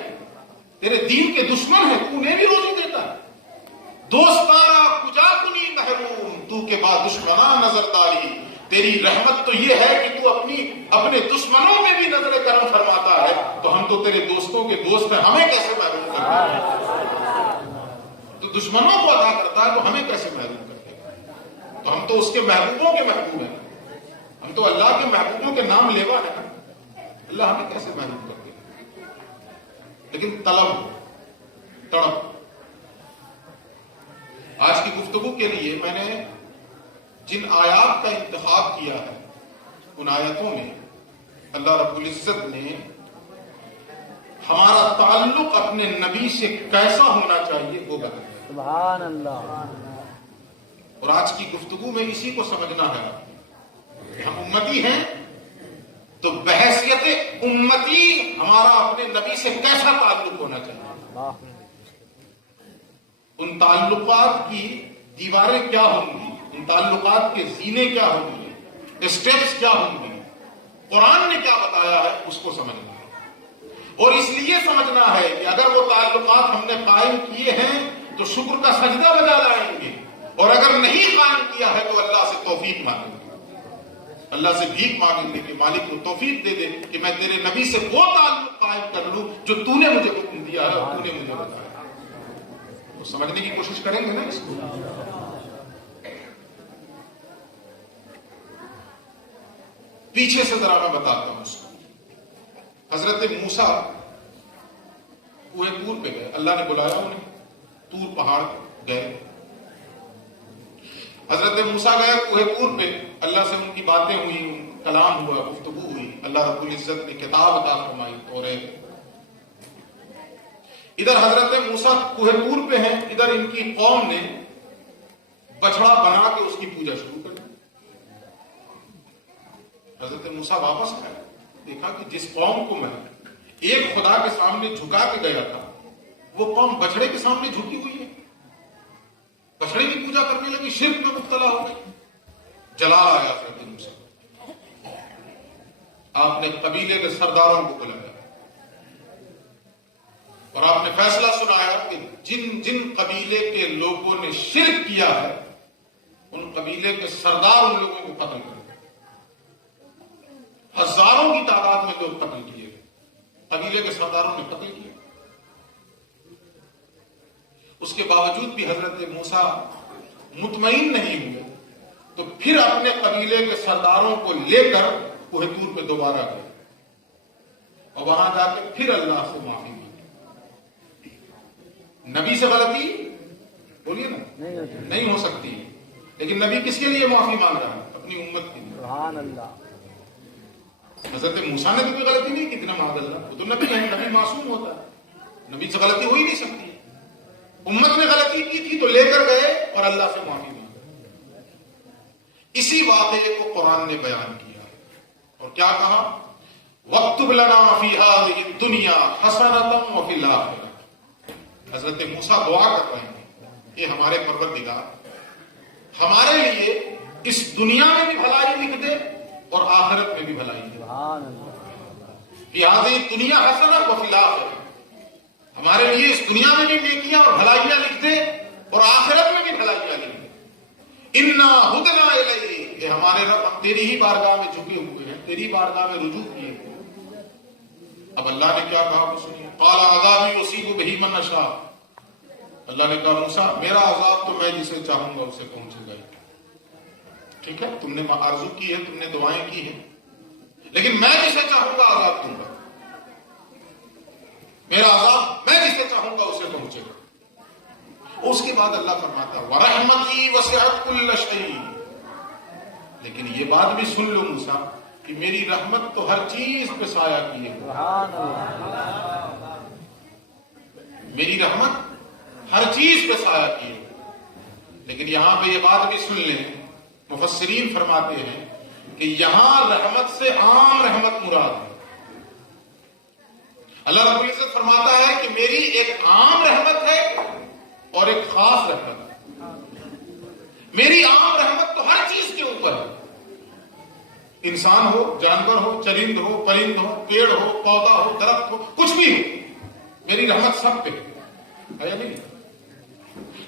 تیرے دین کے دشمن ہے, تو انہیں بھی روزی دیتا ہے. دوستانہ کجا کنی محروم تو کے بعد دشمناں نظر داری. تیری رحمت تو یہ ہے کہ تو اپنے دشمنوں میں بھی نظر کرم فرماتا ہے, تو ہم تو تیرے دوستوں کے دوست ہیں, ہمیں کیسے محروم کرتا ہے؟ تو دشمنوں کو عطا کرتا ہے تو ہمیں کیسے محروم کرتے ہیں؟ تو ہم تو اس کے محبوبوں کے محبوب ہیں, ہم تو اللہ کے محبوبوں کے نام لیوا ہے. اللہ ہمیں کیسے محروم کرتے ہیں؟ لیکن طلب, تڑپ. آج کی گفتگو کے لیے میں نے جن آیات کا انتخاب کیا ہے, ان آیتوں میں اللہ رب العزت نے ہمارا تعلق اپنے نبی سے کیسا ہونا چاہیے وہ بتایا. سبحان اللہ. اور آج کی گفتگو میں اسی کو سمجھنا ہے کہ ہم امتی ہیں تو بحیثیت امتی ہمارا اپنے نبی سے کیسا تعلق ہونا چاہیے. ان تعلقات کی دیواریں کیا ہوں گی, ان تعلقات کے زینے کیا ہوں گے, اسٹیپس کیا ہوں گے, قرآن نے کیا بتایا ہے, اس کو سمجھنا ہے. اور اس لیے سمجھنا ہے کہ اگر وہ تعلقات ہم نے قائم کیے ہیں تو شکر کا سجدہ بجا لائیں گے, اور اگر نہیں قائم کیا ہے تو اللہ سے توفیق مانگیں گے. اللہ سے بھیک مانگنے کے مالک کو توفیق دے دے کہ میں تیرے نبی سے وہ تعلق قائم کر لوں جو تو نے مجھے حکم دیا ہے اور تو نے مجھے بتایا. وہ سمجھنے کی کوشش کریں گے نا اس کو. پیچھے سے ذرا میں بتاتا ہوں اس کو. حضرت موسیٰ کوہ طور پہ گئے, اللہ نے بلایا انہیں, طور پہاڑ گئے. حضرت موسیٰ گئے کوہ طور پہ, اللہ سے ان کی باتیں ہوئی, کلام ہوا, گفتگو ہوئی. اللہ رب العزت نے کتاب عطا فرمائی توریت. ادھر حضرت موسیٰ کوہ طور پہ ہیں, ادھر ان کی قوم نے بچڑا بنا کے اس کی پوجا شروع کر دی. حضرت موسیٰ واپس آئے, دیکھا کہ جس قوم کو میں ایک خدا کے سامنے جھکا کے گیا تھا وہ قوم بچڑے کے سامنے جھکی ہوئی ہے, بچڑے کی پوجا کرنے لگی, شرک میں مبتلا ہو گئی. جلال آیا حضرت موسیٰ. آپ نے قبیلے کے سرداروں کو بلایا اور آپ نے فیصلہ سنایا کہ جن جن قبیلے کے لوگوں نے شرک کیا ہے ان قبیلے کے سردار ان لوگوں کو قتل کریں. ہزاروں کی تعداد میں لوگ قتل کیے گئے, قبیلے کے سرداروں نے قتل کیے. اس کے باوجود بھی حضرت موسیٰ مطمئن نہیں ہوئے تو پھر اپنے قبیلے کے سرداروں کو لے کر کوہ طور پہ دوبارہ گئے اور وہاں جا کے پھر اللہ سے معافی مانگی. نبی سے غلطی بولیے نا نہیں ہو سکتی, لیکن نبی کس کے لیے معافی مانگ رہا ہے؟ اپنی امت کے لیے. سبحان اللہ. حضرت موسیٰ نے تو کوئی غلطی نہیں کی, اتنا معاذ اللہ, وہ تو نبی ہے, نبی معصوم ہوتا ہے, نبی سے غلطی ہو ہی نہیں سکتی. امت نے غلطی کی تھی تو لے کر گئے اور اللہ سے معافی مانگی. اسی واقعے کو قرآن نے بیان کیا اور کیا کہا, وَاكْتُبْ لَنَا فِي هَٰذِهِ الدُّنْيَا حَسَنَةً وَفِي الْآخِرَةِ. حضرت موسیٰ دعا کر رہے ہیں کہ ہمارے پروردگار ہمارے لیے اس دنیا میں بھی بھلائی لکھ دے اور آخرت میں بھی بھلائی دے. فِي هَٰذِهِ الدُّنْيَا حَسَنَةً وَفِي الْآخِرَةِ. ہمارے لیے اس دنیا میں بھی نیکیاں اور بھلائیاں لکھ دے اور آخرت میں بھی بھلائیاں لکھ دے. اِنَّا هُدْنَا إِلَيْهِ, کہ ہمارے رب ہم تیری ہی بارگاہ میں جھکے ہوئے ہیں, تیری بارگاہ میں رجوع کیے ہوئے. اب اللہ نے کیا کہا وہ سنیے. قَالَ عَذَابِي يُصِيبُ بِهِ مَن أَشَاءُ. اللہ نے کہا موسیٰ میرا عذاب تو میں جسے چاہوں گا اسے پہنچے گا. ٹھیک ہے, تم نے آرزو کی ہے, تم نے دعائیں کی ہیں, لیکن میں جسے چاہوں گا عذاب دوں گا. میرا عذاب میں جسے چاہوں گا اسے پہنچے گا. اس کے بعد اللہ فرماتا وَرَحْمَتِي وَسِعَتْ كُلَّ شَيْءٍ. لیکن یہ بات بھی سن لو موسیٰ کہ میری رحمت تو ہر چیز پہ سایہ کیے. میری رحمت ہر چیز پہ سایہ کیے. لیکن یہاں پہ یہ بات بھی سن لیں, مفسرین فرماتے ہیں کہ یہاں رحمت سے عام رحمت مراد ہے. اللہ رب العزت فرماتا ہے کہ میری ایک عام رحمت ہے اور ایک خاص رحمت ہے. میری عام رحمت تو ہر چیز کے اوپر ہے, انسان ہو, جانور ہو, چرند ہو, پرند ہو, پیڑ ہو, پودا ہو, درخت ہو, کچھ بھی ہو, میری رحمت سب پہ ہے یا نہیں.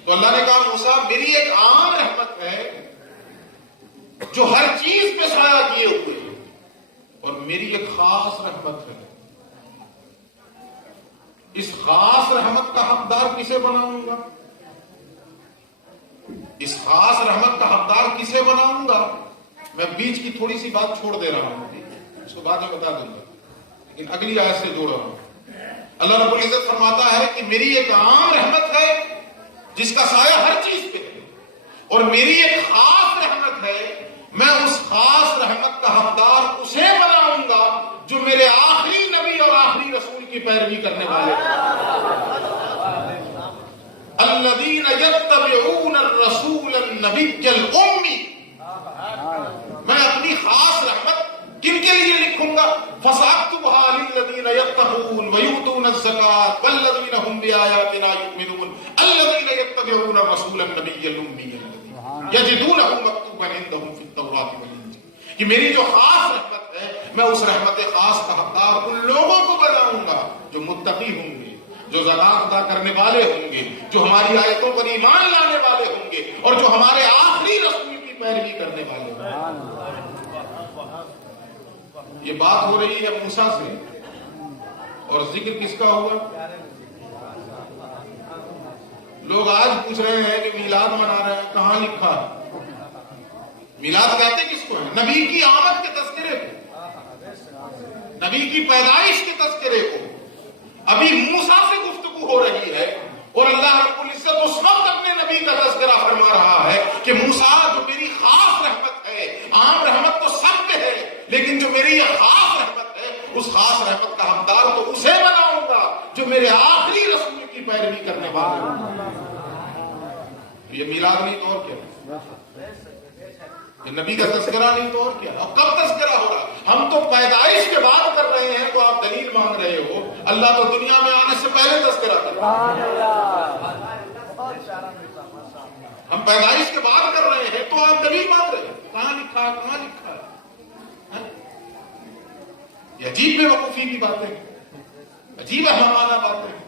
تو اللہ نے کہا موسیٰ میری ایک عام رحمت ہے جو ہر چیز پہ سایہ کیے ہوئے ہے, اور میری ایک خاص رحمت ہے. اس خاص رحمت کا حقدار کسے بناؤں گا, اس خاص رحمت کا حقدار کسے بناؤں گا. میں بیچ کی تھوڑی سی بات چھوڑ دے رہا ہوں, اس کو بعد میں بتا دوں گا, لیکن اگلی آیت سے جوڑ رہا ہوں. اللہ رب العزت فرماتا ہے کہ میری ایک عام رحمت ہے جس کا سایہ ہر چیز پہ ہے, اور میری ایک خاص رحمت ہے, میں اس خاص رحمت کا حقدار اسے بناؤں گا جو میرے آخری نبی اور آخری رسول کی پیروی کرنے والے ہیں. الذین یتبعون الرسول النبی الأمی. میں اپنی خاص رحمت کن کے لیے لکھوں گا, فَسَأَكْتُبُهَا لِلَّذِينَ يَتَّقُونَ وَيُؤْتُونَ الزَّكَاةَ وَالَّذِينَ هُمْ بِآيَاتِنَا يُؤْمِنُونَ الَّذِينَ يَتَّبِعُونَ الرَّسُولَ النَّبِيَّ الْأُمِّيَّ الَّذِي يَجِدُونَهُ مَكْتُوبًا عِندَهُمْ فِي التَّوْرَاةِ وَالْإِنجِيلِ. کہ میری جو خاص رحمت ہے میں اس رحمت خاص کا حقدار ان لوگوں کو بناؤں گا جو متقی ہوں گے, جو زکات ادا کرنے والے ہوں گے, جو ہماری آیتوں پر ایمان لانے والے ہوں گے, اور جو ہمارے آخری رسول کی پیروی کرنے والے ہوں گے. یہ بات ہو رہی ہے موسیٰ سے، اور ذکر کس کا ہوا؟ لوگ آج پوچھ رہے ہیں کہ میلاد منا رہے ہیں، کہاں لکھا ہے؟ میلاد کہتے کس کو ہے؟ نبی کی آمد کے تذکرے کو، نبی کی پیدائش کے تذکرے کو۔ ابھی موسیٰ سے گفتگو ہو رہی ہے اور اللہ رب العزت اس وقت اپنے نبی کا تذکرہ فرما رہا ہے کہ موسیٰ جو میری خاص رحمت ہے، عام رحمت تو سب پہ ہے، لیکن جو میری یہ خاص رحمت ہے، اس خاص رحمت کا حقدار تو اسے بناؤں گا جو میرے آخری رسول کی پیروی کرنے والا ہے۔ یہ میلاد نہیں تو اور کیا؟ یہ نبی کا تذکرہ نہیں تو اور کیا؟ اب کب تذکرہ ہو رہا؟ ہم تو پیدائش کے بعد کر رہے ہیں تو آپ دلیل مانگ رہے ہو، اللہ تو دنیا میں آنے سے پہلے تذکرہ کر رہا ہے۔ ہم پیدائش کے بعد کر رہے ہیں تو آپ دلیل مانگ رہے ہیں، کہاں لکھا ہے؟ کہاں لکھا ہے؟ یہ عجیب بے وقوفی کی باتیں، عجیب احمقانہ باتیں۔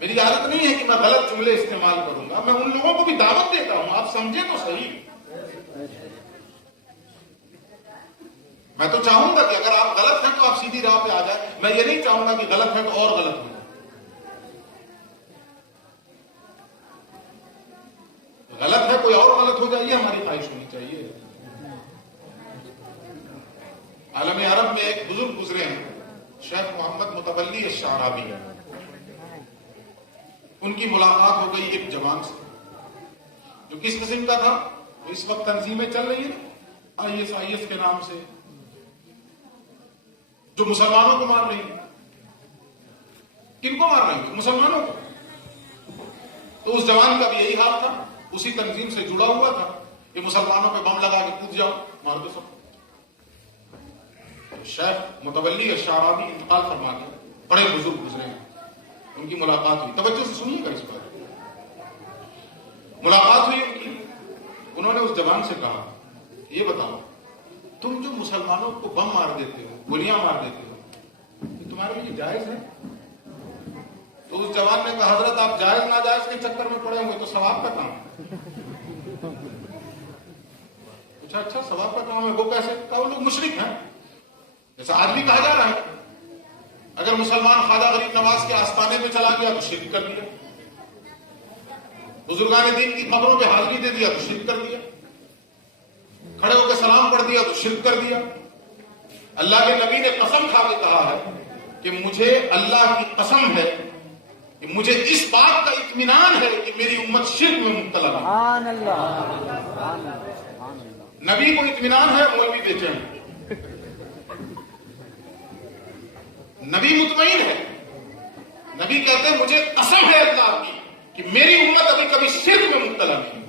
میری عادت نہیں ہے کہ میں غلط جملے استعمال کروں گا، میں ان لوگوں کو بھی دعوت دیتا ہوں، آپ سمجھیں تو صحیح۔ میں تو چاہوں گا کہ اگر آپ غلط ہیں تو آپ سیدھی راہ پہ آ جائیں، میں یہ نہیں چاہوں گا کہ غلط ہے تو اور غلط ہو جائے۔ غلط ہے کوئی اور غلط ہو جائے، ہماری خواہش ہونی چاہیے۔ عالم عرب میں ایک بزرگ گزرے ہیں، شیخ محمد متولی الشعرابی، ان کی ملاقات ہو گئی ایک جوان سے جو کس قسم کا تھا؟ اس وقت تنظیمیں چل رہی ہیں IS کے نام سے، جو مسلمانوں کو مار رہی ہیں۔ کن کو مار رہی ہیں؟ مسلمانوں کو۔ تو اس جوان کا بھی یہی حال تھا، اسی تنظیم سے جڑا ہوا تھا کہ مسلمانوں پہ بم لگا کے کود جاؤ، مار دو سب۔ شیخ متولی الشعرابی انتقال فرما گئے، بڑے بزرگ گزرے ہیں، ان کی ملاقات ہوئی، توجہ سے سنیے گا اس بات۔ ملاقات ہوئی ان کی، انہوں نے اس جوان سے کہا یہ بتاؤ تم جو مسلمانوں کو بم مار دیتے ہو، گولیاں مار دیتے ہو، یہ تمہارے لیے جائز ہے؟ تو اس جوان نے کہا حضرت آپ جائز ناجائز کے چکر میں پڑے ہوئے تو ثواب کا کام ہے۔ اچھا ثواب کا کام ہے، وہ کیسے؟ کہا وہ لوگ مشرک ہیں، جیسا آج بھی کہا جا رہا ہے، اگر مسلمان خواجہ غریب نواز کے آستانے پہ چلا گیا تو شرک کر دیا، بزرگان دین کی قبروں پہ حاضری دے دیا تو شرک کر دیا، کھڑے ہو کے سلام پڑھ دیا تو شرک کر دیا۔ اللہ کے نبی نے قسم کھا کے کہا ہے کہ مجھے اللہ کی قسم ہے کہ مجھے اس بات کا اطمینان ہے کہ میری امت شرک میں مبتلا نہیں۔ سبحان اللہ۔ نبی کو اطمینان ہے، مولوی بے چین۔ نبی مطمئن ہے، نبی کہتے ہیں مجھے قسم ہے اللہ کی کہ میری امت ابھی کبھی شرک میں مبتلا نہیں۔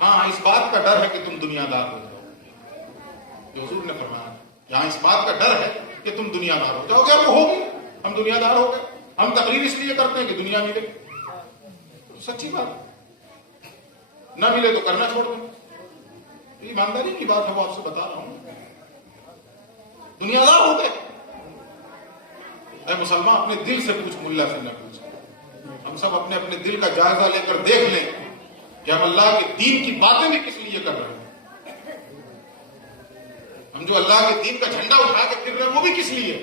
ہاں اس بات کا ڈر ہے کہ تم دنیا دار ہو جاؤ، جو حضور نے فرمایا، جہاں اس بات کا ڈر ہے کہ تم دنیا دار ہو جاؤ گے، وہ ہوگی، ہم دنیا دار ہو گئے، ہم تقریر اس لیے کرتے ہیں کہ دنیا ملے، سچی بات، نہ ملے تو کرنا چھوڑ دیں، یہ ایمانداری کی بات ہے، وہ آپ سے بتا رہا ہوں، دنیا دار ہو گئے۔ اے مسلمان اپنے دل سے پوچھ، ملا سے نہ پوچھ، ہم سب اپنے اپنے دل کا جائزہ لے کر دیکھ لیں کہ ہم اللہ کے دین کی باتیں بھی کس لیے کر رہے ہیں، ہم جو اللہ کے دین کا جھنڈا اٹھا کے پھر رہے ہیں وہ بھی کس لیے؟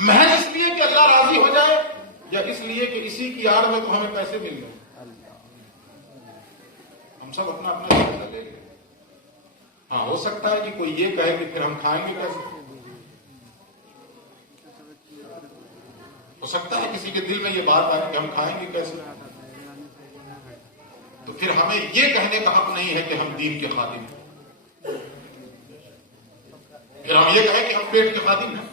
محض اس لیے کہ اللہ راضی ہو جائے، یا اس لیے کہ اسی کی آڑ میں تو ہمیں پیسے مل گئے؟ ہم سب اپنا اپنا جائزہ لے لیں۔ ہاں ہو سکتا ہے کہ کوئی یہ کہے کہ پھر ہم کھائیں گے کیسے، ہو سکتا ہے کسی کے دل میں یہ بات آئے کہ ہم کھائیں گے کیسے، تو پھر ہمیں یہ کہنے کا حق نہیں ہے کہ ہم دین کے خادم ہیں، پھر ہم یہ کہیں کہ ہم پیٹ کے خادم ہیں۔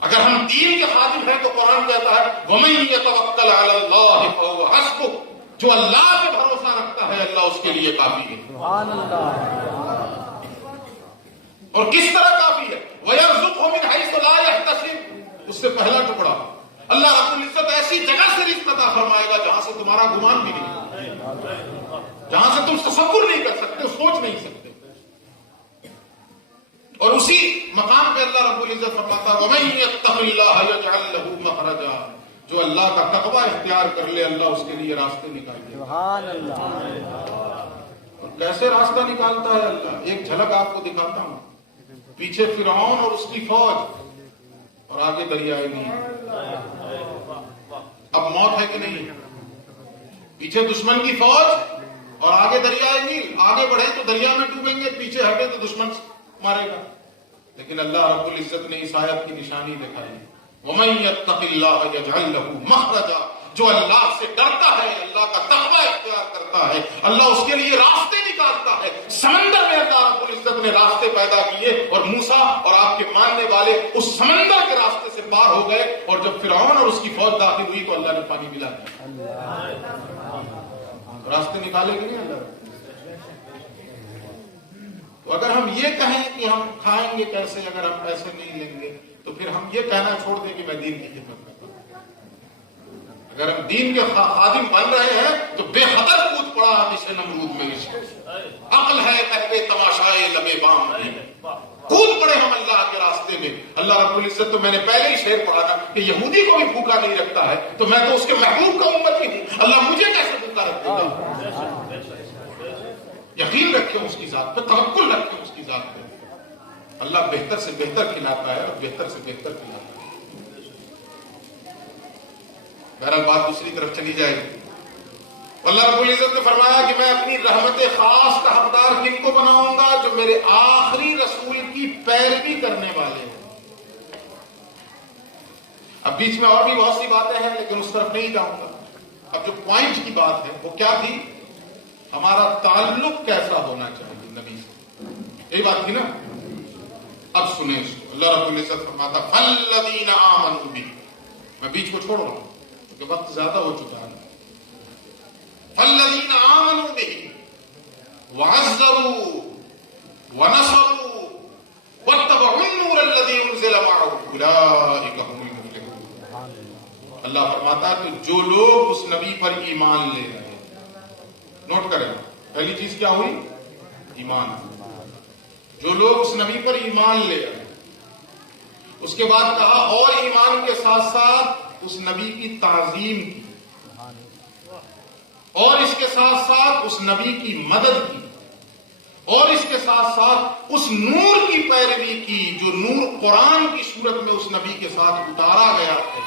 اگر ہم دین کے خادم ہیں تو قرآن کہتا ہے وَمَن يَتَوَكَّلْ عَلَى اللَّهِ فَهُوَ حَسْبُهُ، جو اللہ پہ بھروسہ رکھتا ہے اللہ اس کے لیے کافی ہے۔ سبحان اللہ۔ اور کس طرح کافی ہے؟ وَيَرْزُقْهُ مِنْ حَيْثُ لَا يَحْتَسِبُ، اس سے پہلا ٹکڑا، اللہ رب العزت ایسی جگہ سے رزق عطا فرمائے گا جہاں سے تمہارا گمان بھی نہیں، جہاں سے تم تصور نہیں کر سکتے، سوچ نہیں سکتے۔ اور اسی مقام پہ اللہ رب العزت فرماتا ہے وَمَن يَتَّقِ اللَّهَ يَجْعَل لَّهُ مَخْرَجًا، جو اللہ کا تقوی اختیار کر لے اللہ اس کے لیے راستے نکال دے۔ سبحان اللہ۔ اور کیسے راستہ نکالتا ہے اللہ، ایک جھلک آپ کو دکھاتا ہوں۔ پیچھے فرعون اور اس کی فوج اور آگے دریائے نیل. اب موت ہے کہ نہیں؟ پیچھے دشمن کی فوج اور آگے دریائے نیل. آگے بڑھے تو دریا میں ڈوبیں گے، پیچھے ہٹے تو دشمن مارے گا. لیکن اللہ رب العزت نے اس آیت کی نشانی دکھائی، وَمَن يَتَّقِ اللَّهَ يَجْعَل لَّهُ مَخْرَجًا. جو اللہ سے ڈرتا ہے، اللہ کا تقوی اختیار کرتا ہے، اللہ اس کے لیے راستے نکالتا ہے. سمندر میں اللہ رب العزت نے راستے پیدا کیے اور موسیٰ اور آپ کے ماننے والے اس سمندر کے راستے سے پار ہو گئے. اور جب فرعون اور اس کی فوج داخل ہوئی تو اللہ نے پانی ملا دیا. راستے نکالے گی نہیں اللہ. تو اگر ہم یہ کہیں کہ ہم کھائیں گے کیسے اگر ہم پیسے نہیں لیں گے، تو پھر ہم یہ کہنا چھوڑ دیں کہ میں دین کی خدمت کرتا ہوں. اگر ہم دین کے خادم بن رہے ہیں تو بے خطر کود پڑا آتش نمرود میں. عقل ہے پہلے تماشائے لبے بام میں، کود پڑے ہم اللہ کے راستے میں. اللہ رب العزت تو میں نے پہلے ہی شعر پڑھا تھا کہ یہودی کو بھی بھوکا نہیں رکھتا ہے تو میں تو اس کے محبوب کا امتی ہوں، اللہ مجھے کیسے بھوکا رکھے گا. یقین رکھیں اس کی ذات پہ، توکل رکھیں اس کی ذات پہ. اللہ بہتر سے بہتر کھلاتا ہے اور بہتر سے بہتر کھلاتا ہے. بہرحال بات دوسری طرف چلی جائے گی. اللہ رب العزت نے فرمایا کہ میں اپنی رحمت خاص کا حقدار کن کو بناؤں گا؟ جو میرے آخری رسول کی پیروی کرنے والے ہیں. اب بیچ میں اور بھی بہت سی باتیں ہیں لیکن اس طرف نہیں جاؤں گا. اب جو پوائنٹ کی بات ہے وہ کیا تھی؟ ہمارا تعلق کیسا ہونا چاہیے نبی سے. یہی بات تھی نا. اب سنیں اس کو. اللہ رب العزت فرماتا فَالَّذِينَ آمَنُوا بِهِ. میں بیچ کو چھوڑ رہا ہوں کیونکہ وقت زیادہ ہو چکا ہے. فَالَّذِينَ آمَنُوا بِهِ وَعَزَّرُوا وَنَصَرُوا وَاتَّبَعُوا النُّورَ الَّذِي أُنزِلَ مَعَهُ أُولَٰئِكَ هُمُ الْمُفْلِحُونَ. اللہ فرماتا ہے کہ جو لوگ اس نبی پر ایمان لے رہے ہیں، نوٹ کریں پہلی چیز کیا ہوئی؟ ایمان. جو لوگ اس نبی پر ایمان لے رہے ہیں، اس کے بعد کہا اور ایمان کے ساتھ ساتھ اس نبی کی تعظیم کی اور اس کے ساتھ ساتھ اس نبی کی مدد کی اور اس کے ساتھ ساتھ اس نور کی پیروی کی جو نور قرآن کی صورت میں اس نبی کے ساتھ اتارا گیا ہے.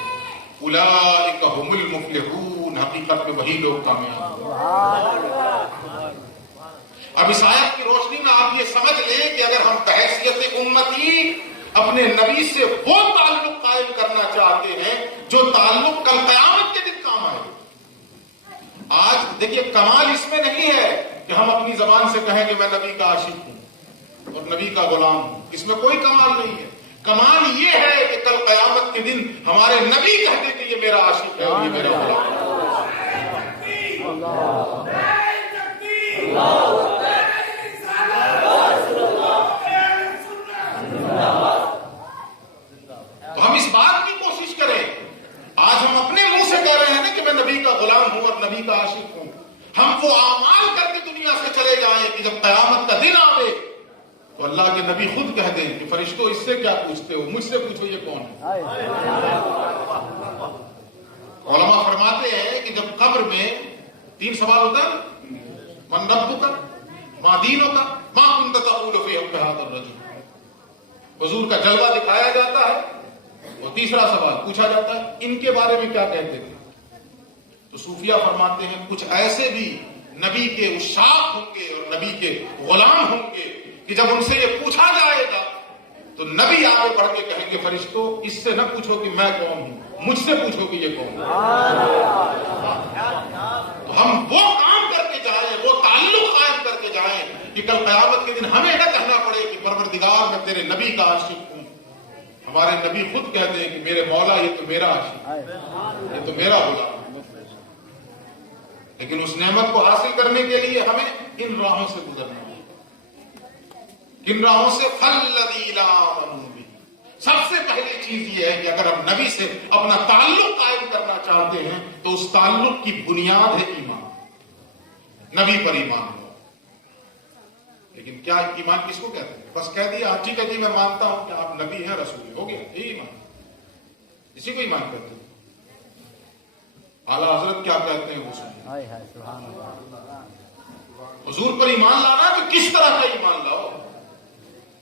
اولئک هم المفلحون. حقیقت میں وہی لوگ کامیاب ہیں. اب اس آیت کی روشنی میں آپ یہ سمجھ لیں کہ اگر ہم بحیثیت امتی اپنے نبی سے وہ تعلق قائم کرنا چاہتے ہیں جو تعلق کل قیامت کے دن کام آئے. آج دیکھیے کمال اس میں نہیں ہے کہ ہم اپنی زبان سے کہیں کہ میں نبی کا عاشق ہوں اور نبی کا غلام ہوں. اس میں کوئی کمال نہیں ہے. کمال یہ ہے کہ کل قیامت کے دن ہمارے نبی کہتے کہ یہ میرا عاشق ہے اور یہ میرا غلام ہے. تو ہم اس بات کی کوشش کریں. آج ہم اپنے منہ سے کہہ رہے ہیں نا کہ میں نبی کا غلام ہوں اور نبی کا عاشق ہوں. ہم وہ اعمال کر کے دنیا سے چلے جائیں کہ جب قیامت کا دن آئے تو اللہ کے نبی خود کہہ دیں کہ فرشتوں اس سے کیا پوچھتے ہو، مجھ سے پوچھو یہ کون ہے. علماء فرماتے ہیں کہ جب قبر میں 3 سوال ہوتا ہے، من ربک، ما دینک، ما کنت تقول فی حق ھذا الرجل. حضور کا جلوہ دکھایا جاتا ہے. اور تیسرا سوال پوچھا جاتا ہے ان کے بارے میں کیا کہتے تھے. تو صوفیہ فرماتے ہیں کچھ ایسے بھی نبی کے عشاق ہوں گے اور نبی کے غلام ہوں گے کہ جب ان سے یہ پوچھا جائے گا تو نبی آگے بڑھ کے کہیں گے فرشتوں اس سے نہ پوچھو کہ میں کون ہوں، مجھ سے پوچھو کہ یہ کون ہے. تو ہم وہ کام کر کے جائیں، وہ تعلق قائم کر کے جائیں کہ کل قیامت کے دن ہمیں نہ کہنا پڑے کہ پروردگار میں تیرے نبی کا عاشق ہوں. ہمارے نبی خود کہتے ہیں کہ میرے مولا یہ تو میرا عاشق ہے، یہ تو میرا غلام. لیکن اس نعمت کو حاصل کرنے کے لیے ہمیں ان راہوں سے گزرنا ہے. کن راہوں سے؟ فَالَّذِينَ آمَنُوا بِهِ. سب سے پہلی چیز یہ ہے کہ اگر ہم نبی سے اپنا تعلق قائم کرنا چاہتے ہیں تو اس تعلق کی بنیاد ہے ایمان. نبی پر ایمان ہو. لیکن کیا ایمان کس کو کہتے ہیں؟ بس کہہ دیا ٹھیک ہے جی میں مانتا ہوں کہ آپ نبی ہیں رسول ہو گیا، یہی ایمان. اسی کو ایمان کرتے ہیں. اعلیٰ حضرت کیا کہتے ہیں وہ سنیں. حضور پر ایمان لانا کہ کس طرح کا ایمان لاؤ.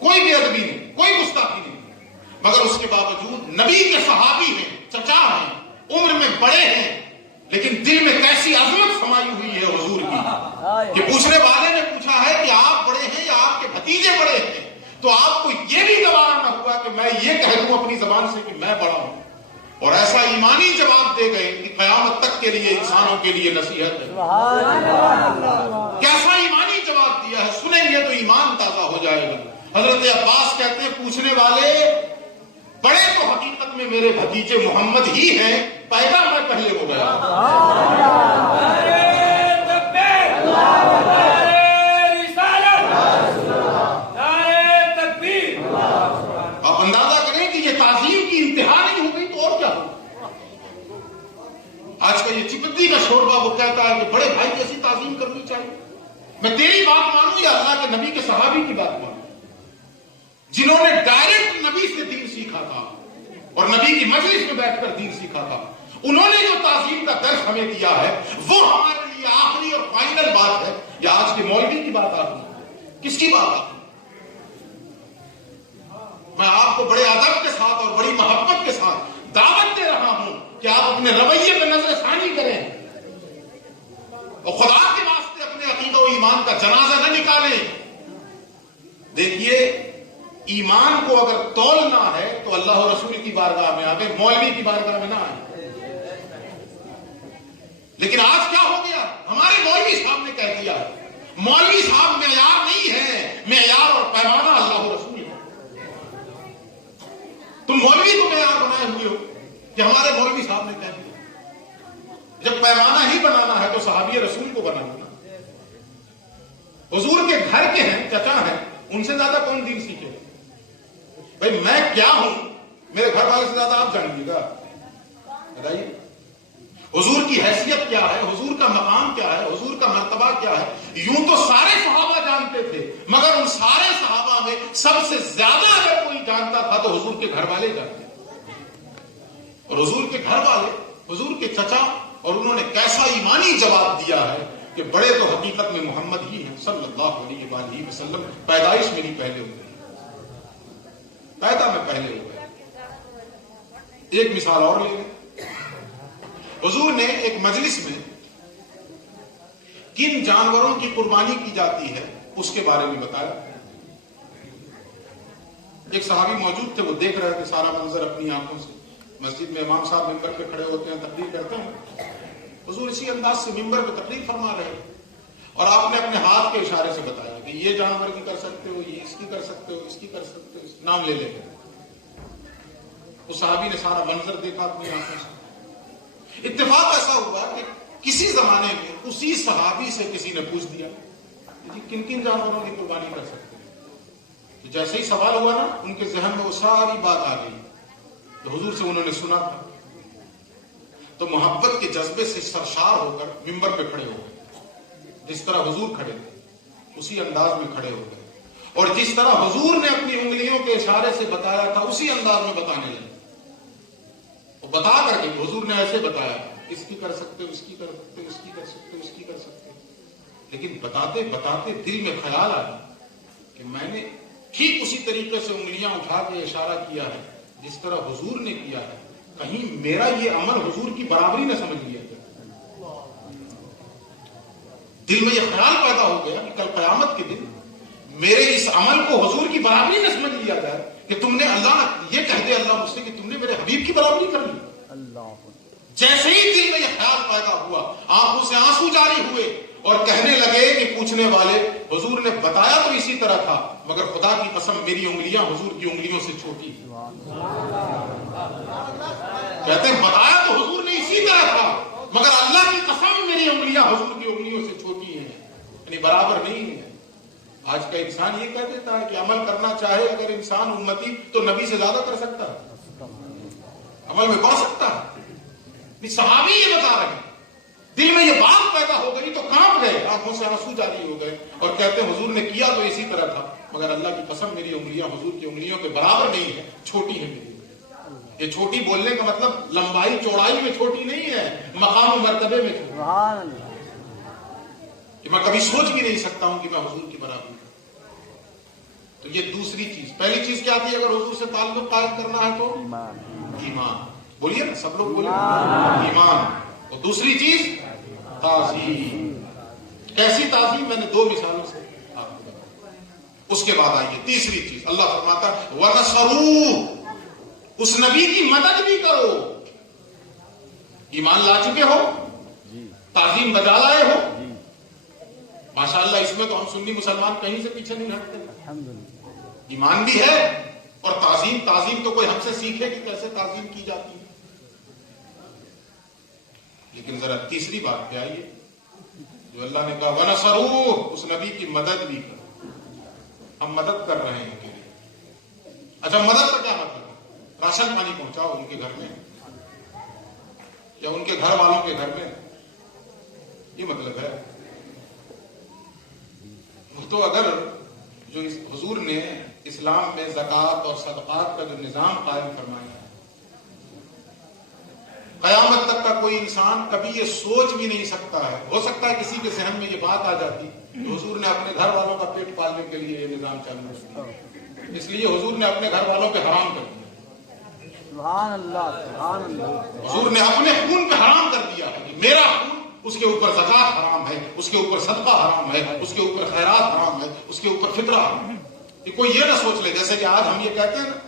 کوئی بے ادبی نہیں، کوئی گستاخی نہیں، مگر اس کے باوجود نبی کے صحابی ہیں، چچا ہیں، عمر میں بڑے ہیں، لیکن دل میں کیسی عظمت سمائی ہوئی ہے حضور کی کہ پوچھنے والے نے پوچھا ہے کہ آپ بڑے ہیں یا آپ کے بھتیجے بڑے ہیں، تو آپ کو یہ بھی گوارا نہ ہوا کہ میں یہ کہہ دوں اپنی زبان سے کہ میں بڑا ہوں، اور ایسا ایمانی جواب دے گئے کہ قیامت تک کے لیے انسانوں کے لیے نصیحت ہے۔ کیسا ایمانی جواب دیا ہے، سنیں گے تو ایمان تازہ ہو جائے گا۔ حضرت عباس کہتے ہیں پوچھنے والے بڑے تو حقیقت میں میرے بھتیجے محمد ہی ہیں، پیدا میں پہلے ہو گیا۔ آپ اندازہ کریں کہ یہ تعظیم کی انتہا نہیں ہو گئی تو اور کیا ہو۔ آج کا یہ چپتی کا شوربا وہ کہتا ہے کہ بڑے بھائی کی ایسی تعظیم کرنی چاہیے۔ میں تیری بات مانوں یا اللہ کے نبی کے صحابی کی بات مانوں، جنہوں نے ڈائریکٹ نبی سے دین سیکھا تھا اور نبی کی مجلس میں بیٹھ کر دین سیکھا تھا، انہوں نے جو تعظیم کا درس ہمیں دیا ہے وہ ہمارے لیے آخری اور فائنل بات ہے، یا آج کے مولوی کی بات آتی ہے؟ کس کی بات آتی ہے؟ میں آپ کو بڑے ادب کے ساتھ اور بڑی محبت کے ساتھ دعوت دے رہا ہوں کہ آپ اپنے رویے پہ نظر ثانی کریں اور خدا کے واسطے اپنے عقیدہ و ایمان کا جنازہ نہ نکالیں۔ دیکھیے، ایمان کو اگر تولنا ہے تو اللہ و رسول کی بارگاہ میں آئے، مولوی کی بارگاہ میں نہ آئے۔ لیکن آج کیا ہو گیا، ہمارے مولوی صاحب نے کہہ دیا، مولوی صاحب معیار نہیں ہے، معیار اور پیمانہ اللہ و رسول ہے۔ تم مولوی کو معیار بنائے ہوئے ہو کہ ہمارے مولوی صاحب نے کہہ دیا۔ جب پیمانہ ہی بنانا ہے تو صحابی رسول کو بنانا۔ حضور کے گھر کے ہیں، چچا ہیں، ان سے زیادہ کون دین سیکھے؟ بھائی میں کیا ہوں، میرے گھر والے سے زیادہ آپ جانیے گا، بتائیے۔ حضور کی حیثیت کیا ہے، حضور کا مقام کیا ہے، حضور کا مرتبہ کیا ہے، یوں تو سارے صحابہ جانتے تھے، مگر ان سارے صحابہ میں سب سے زیادہ اگر کوئی جانتا تھا تو حضور کے گھر والے جانتے تھے۔ اور حضور کے گھر والے، حضور کے چچا، اور انہوں نے کیسا ایمانی جواب دیا ہے کہ بڑے تو حقیقت میں محمد ہی ہیں صلی اللہ علیہ وآلہ وسلم، پیدائش میں نہیں پہلے ہوئے، پیدا میں پہلے ہوئے۔ ایک مثال اور لے لیں، حضور نے ایک مجلس میں کن جانوروں کی قربانی کی جاتی ہے اس کے بارے میں بتایا۔ ایک صحابی موجود تھے، وہ دیکھ رہے تھے سارا منظر اپنی آنکھوں سے۔ مسجد میں امام صاحب ممبر پہ کھڑے ہوتے ہیں، تقریر کرتے ہیں، حضور اسی انداز سے ممبر پہ تقریر فرما رہے ہیں، اور آپ نے اپنے ہاتھ کے اشارے سے بتایا کہ یہ جانور کی کر سکتے ہو، یہ اس کی کر سکتے ہو، اس کی کر سکتے ہو، نام لے لے گا۔ اس صحابی نے سارا منظر دیکھا اپنی آنکھوں سے۔ اتفاق ایسا ہوا کہ کسی زمانے میں اسی صحابی سے کسی نے پوچھ دیا کہ کن کن جانوروں کی قربانی کر سکتے ہیں؟ تو جیسے ہی سوال ہوا نا، ان کے ذہن میں وہ ساری بات آ گئی، تو حضور سے انہوں نے سنا تھا، تو محبت کے جذبے سے سرشار ہو کر ممبر پہ کھڑے ہو گئے، جس طرح حضور کھڑے تھے اسی انداز میں کھڑے ہو گئے، اور جس طرح حضور نے اپنی انگلیوں کے اشارے سے بتایا تھا اسی انداز میں بتانے لگے۔ وہ بتا کر کے حضور نے ایسے بتایا، اس کی کر سکتے ہو، اس کی کر سکتے ہو، اس کی کر سکتے ہو، اس کی کر سکتے ہو، لیکن بتاتے بتاتے دل میں خیال آیا کہ میں نے ٹھیک اسی طریقے سے انگلیاں اٹھا کے اشارہ کیا ہے جس طرح حضور نے کیا ہے، کہیں میرا یہ عمل حضور کی برابری نہ سمجھ لیا جائے۔ دل میں یہ خیال پیدا ہو گیا کہ کل قیامت کے دن میرے اس عمل کو حضور کی برابری نہ سمجھ لیا جائے کہ تم نے، اللہ یہ کہہ دے اللہ مجھ سے کہ تم نے میرے حبیب کی برابری کر لی۔ جیسے ہی دل میں یہ خیال پیدا ہوا، آنکھوں سے آنسو جاری ہوئے اور کہنے لگے کہ پوچھنے والے، حضور نے بتایا تو اسی طرح تھا، مگر خدا کی قسم میری انگلیاں حضور کی انگلیوں سے چھوٹی ہیں۔ کہتے ہیں بتایا تو حضور نے اسی طرح تھا، مگر اللہ کی قسم میری انگلیاں حضور کی انگلیوں سے چھوٹی ہیں، یعنی برابر نہیں ہے۔ آج کا انسان یہ کہہ دیتا ہے کہ عمل کرنا چاہے اگر انسان امتی تو نبی سے زیادہ کر سکتا ہے، عمل میں بڑھ سکتا ہے۔ صحابی یہ بتا رہے ہیں، دل میں یہ بات پیدا ہو گئی تو کانپ گئے، آنکھوں سے آنسو جاری ہو گئے، اور کہتے ہیں حضور نے کیا تو اسی طرح تھا، مگر اللہ کی قسم میری انگلیاں حضور کی انگلیوں کے برابر نہیں ہے، چھوٹی ہے میری۔ یہ چھوٹی بولنے کا مطلب لمبائی چوڑائی میں چھوٹی نہیں ہے، مقام و مرتبے میں چھوٹی، کہ میں کبھی سوچ بھی نہیں سکتا ہوں کہ میں حضور کی برابری۔ تو تو یہ دوسری چیز. پہلی چیز کیا تھی؟ اگر حضور سے تعلق قائم کرنا ہے تو ایمان. بولیے نا سب لوگ بولیے ایمان. اور دوسری چیز تعظیم. کیسی تعظیم؟ میں نے 2 مثالوں سے آپ کو بتایا. اس کے بعد آئیے تیسری چیز. اللہ فرماتا ہے وَنَصَرُوهُ، اس نبی کی مدد بھی کرو. ایمان لا چکے ہو، تعظیم بجا لائے ہو، ماشاءاللہ. اس میں تو ہم سنی مسلمان کہیں سے پیچھے نہیں ہٹتے. ایمان بھی ہے اور تعظیم تو کوئی ہم سے سیکھے کہ کیسے تعظیم کی جاتی ہے. لیکن ذرا تیسری بات پہ آئیے جو اللہ نے کہا وَنَصَرُوهُ، اس نبی کی مدد بھی کرو. ہم مدد کر رہے ہیں ان کے لیے. اچھا مدد کا کیا مطلب ہے؟ راشن پانی پہنچاؤ ان کے گھر میں یا ان کے گھر والوں کے گھر میں، یہ مطلب ہے. تو اگر جو حضور نے اسلام میں زکوٰۃ اور صدقات کا جو نظام قائم فرمایا ہے، قیامت تک کا کوئی انسان کبھی یہ سوچ بھی نہیں سکتا ہے. ہو سکتا ہے کسی کے ذہن میں یہ بات آ جاتی کہ حضور نے اپنے گھر والوں کا پیٹ پالنے کے لیے یہ نظام چالو کیا، اس لیے حضور نے اپنے گھر والوں پہ حرام کر دیا. سبحان اللہ، سبحان اللہ. حضور نے اپنے خون پہ حرام کر دیا ہے کہ میرا خون، اس کے اوپر زکوٰۃ حرام ہے، اس کے اوپر صدقہ حرام ہے، اس کے اوپر خیرات حرام ہے، اس کے اوپر فطرہ حرام ہے. کہ کوئی یہ نہ سوچ لے جیسے کہ آج ہم یہ کہتے ہیں نا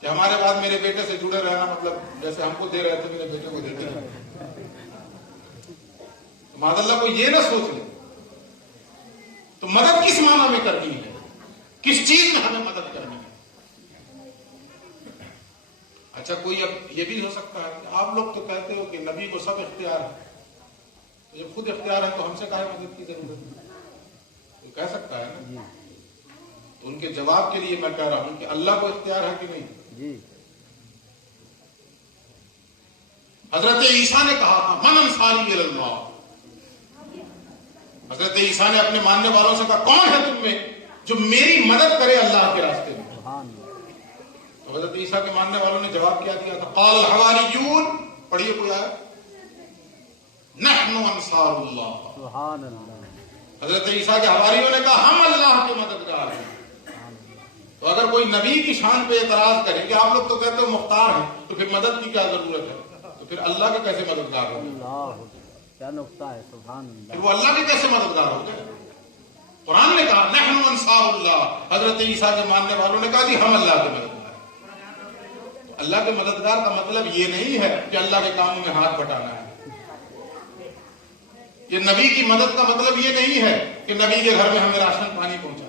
کہ ہمارے بعد میرے بیٹے سے جڑے رہنا مطلب جیسے ہم کو دے رہے تھے میرے بیٹے کو دیتے رہے. معاذ اللہ کوئی یہ نہ سوچ لے. تو مدد کس معنی میں کرنی ہے؟ کس چیز میں ہمیں مدد کرنی ہے؟ اچھا کوئی اب یہ بھی ہو سکتا ہے کہ آپ لوگ تو کہتے ہو کہ نبی کو سب اختیار ہے، تو جب خود اختیار ہے تو ہم سے کہے مدد کی ضرورت ہے؟ تو کہہ سکتا ہے نا. تو ان کے جواب کے لیے میں کہہ رہا ہوں کہ اللہ کو اختیار ہے کہ نہیں؟ جی. حضرت عیسیٰ نے کہا تھا من انصاری الی اللہ. حضرت عیسیٰ نے اپنے ماننے والوں سے کہا کون ہے تم میں جو میری مدد کرے اللہ کے راستے میں؟ تو حضرت عیسیٰ کے ماننے والوں نے جواب کیا دیا تھا قال الحواریون. پڑھیے کوئی آیا نحن انصار اللہ. سبحان اللہ. حضرت عیسیٰ کے حواریوں نے کہا ہم اللہ کے مددگار ہیں. تو اگر کوئی نبی کی شان پہ اعتراض کرے کہ آپ لوگ تو کہتے ہو مختار ہیں تو پھر مدد کی کیا ضرورت ہے؟ تو پھر اللہ کے کیسے مددگار ہو گئے؟ کیا نقطہ ہے. سبحان اللہ. پھر وہ اللہ کے کیسے مددگار ہو گئے؟ قرآن نے کہا نحن انصار اللہ. حضرت عیسیٰ کے ماننے والوں نے کہا جی ہم اللہ کے مددگار ہیں. اللہ کے مددگار کا مطلب یہ نہیں ہے کہ اللہ کے کاموں میں ہاتھ بٹانا ہے. یہ نبی کی مدد کا مطلب یہ نہیں ہے کہ نبی کے گھر میں ہمیں راشن پانی پہنچانا.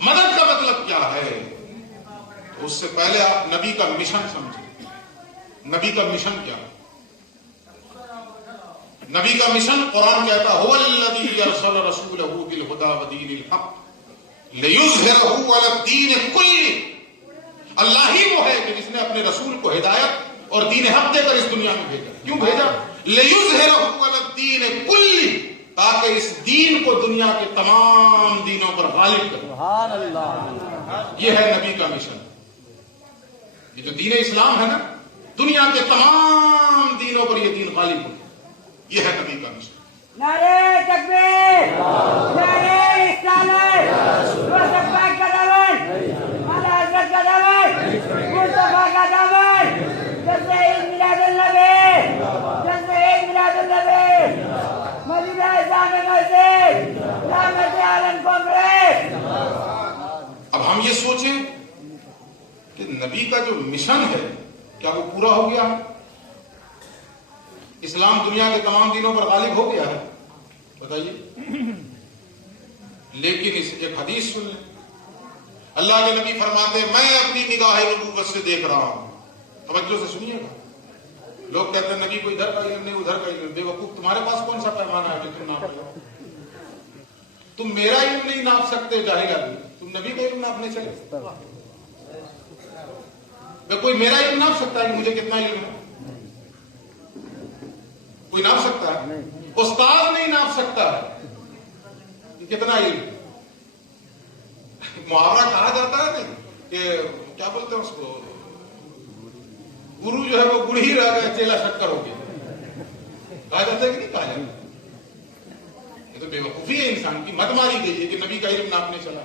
مدد کا مطلب کیا ہے؟ تو اس سے پہلے آپ نبی کا مشن سمجھیں. نبی کا مشن کیا ہے؟ نبی کا مشن قرآن کہتا ہے هو الذی ارسل رسولہ بالہدی ودین الحق لیظہرہ علی الدین کلہ. اللہ ہی وہ ہے کہ جس نے اپنے رسول کو ہدایت اور دین حق دے کر اس دنیا میں بھیجا. کیوں بھیجا؟ لیظہرہ علی الدین کلہ، تاکہ اس دین کو دنیا کے تمام دینوں پر غالب کرے. سبحان اللہ. یہ ہے نبی کا مشن. یہ جو دین اسلام ہے نا، دنیا کے تمام دینوں پر یہ دین غالب ہو. یہ ہے نبی کا مشن. نعرے تکبیر، نعرے رسالت، مصطفیٰ کا دامن، اعلیٰ حضرت کا دامن، مصطفیٰ کا دامن. جلسہ عید میلاد النبی، جلسہ عید میلاد النبی، موجودہ جامع مسجد، رحمت عالم کانگریس. اب ہم یہ سوچیں کہ نبی کا جو مشن ہے کیا وہ پورا ہو گیا ہے؟ اسلام دنیا کے تمام دینوں پر غالب ہو گیا ہے؟ بتائیے. لیکن اس ایک حدیث سن لیں. اللہ کے نبی فرماتے ہیں میں اپنی نگاہ نبوت سے دیکھ رہا ہوں. توجہ سے سنیے گا. لوگ کہتے ہیں نبی کو ادھر کا علم نہیں ادھر کا علم. بے وقوف، تمہارے پاس کون سا پیمانہ ہے جو تم ناپ رہے ہو؟ تم میرا علم نہیں ناپ سکتے جاہل آدمی، تم نبی کا علم ناپنے چلے. کوئی میرا علم ناپ سکتا ہے کہ مجھے کتنا علم ہے؟ کوئی ناپ سکتا ہے؟ استاد نہیں ناپ سکتا ہے کہ کتنا علم. محاورہ کہا جاتا ہے نہیں کہ کیا بولتے ہیں اس کو، گرو جو ہے وہ گڑ ہی رہ گئے چیلا شکر ہو گیا. کہا جاتا ہے کہ نہیں کہا جاتا؟ یہ تو بے وقوفی ہے انسان کی. مت ماری گئی ہے کہ نبی کا علم ناپنے چلا.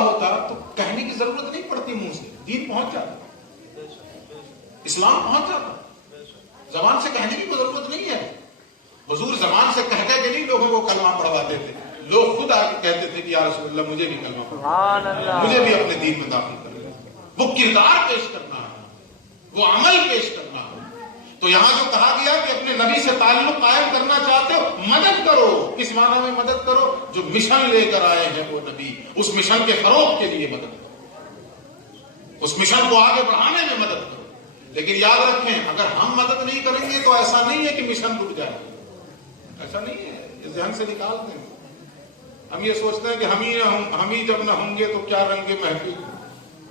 ہوتا تو کہنے کی ضرورت نہیں پڑتی منہ سے، دین پہنچ جاتا، اسلام پہنچ جاتا، زبان سے کہنے کی کوئی ضرورت نہیں ہے۔ حضور زبان سے کہہ کے نہیں لوگوں کو کلمہ پڑھواتے تھے، لوگ خود آ کے کہتے تھے کہ یا رسول اللہ مجھے بھی کلمہ پڑھا، مجھے بھی اپنے دین میں داخل کر لیں۔ وہ کردار پیش کرنا ہے، وہ عمل پیش کرنا ہے۔ تو یہاں جو کہا گیا کہ اپنے نبی سے تعلق قائم کرنا چاہتے ہو، مدد کرو۔ کس معنی میں مدد کرو؟ جو مشن لے کر آئے ہیں وہ نبی، اس مشن کے فروغ کے لیے مدد کرو، اس مشن کو آگے بڑھانے میں مدد کرو۔ لیکن یاد رکھیں، اگر ہم مدد نہیں کریں گے تو ایسا نہیں ہے کہ مشن رک جائے، ایسا نہیں ہے، یہ ذہن سے نکال دیں۔ ہم یہ سوچتے ہیں کہ ہم ہی جب نہ ہوں گے تو کیا رنگ محفل،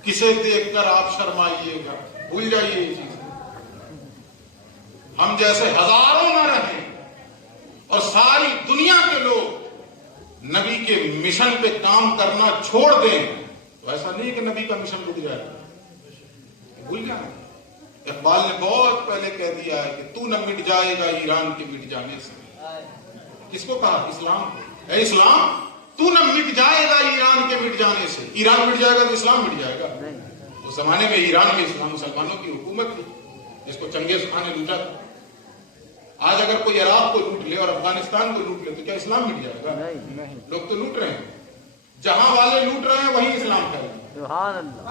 کسے دیکھ کر آپ شرمائیے گا، بھول جائیے یہ چیز۔ ہم جیسے ہزاروں نہ رہیں اور ساری دنیا کے لوگ نبی کے مشن پہ کام کرنا چھوڑ دیں تو ایسا نہیں کہ نبی کا مشن رک جائے، بھول جائیں۔ اقبال نے بہت پہلے کہہ دیا ہے کہ تو نہ مٹ جائے گا ایران کے مٹ جانے سے۔ کس کو کہا؟ اسلام کو۔ اے اسلام تو نہ مٹ جائے گا ایران کے مٹ جانے سے۔ ایران مٹ جائے گا تو اسلام مٹ جائے گا؟ اس زمانے میں ایران میں اسلام مسلمانوں کی حکومت تھی جس کو چنگیز خان نے لوٹا تھا۔ آج اگر کوئی عراق کو لوٹ لے اور افغانستان کو لوٹ لے تو کیا اسلام مٹ جائے گا؟ لوگ تو لوٹ رہے ہیں، جہاں والے لوٹ رہے ہیں وہیں اسلام پھیل رہا ہے۔ سبحان اللہ۔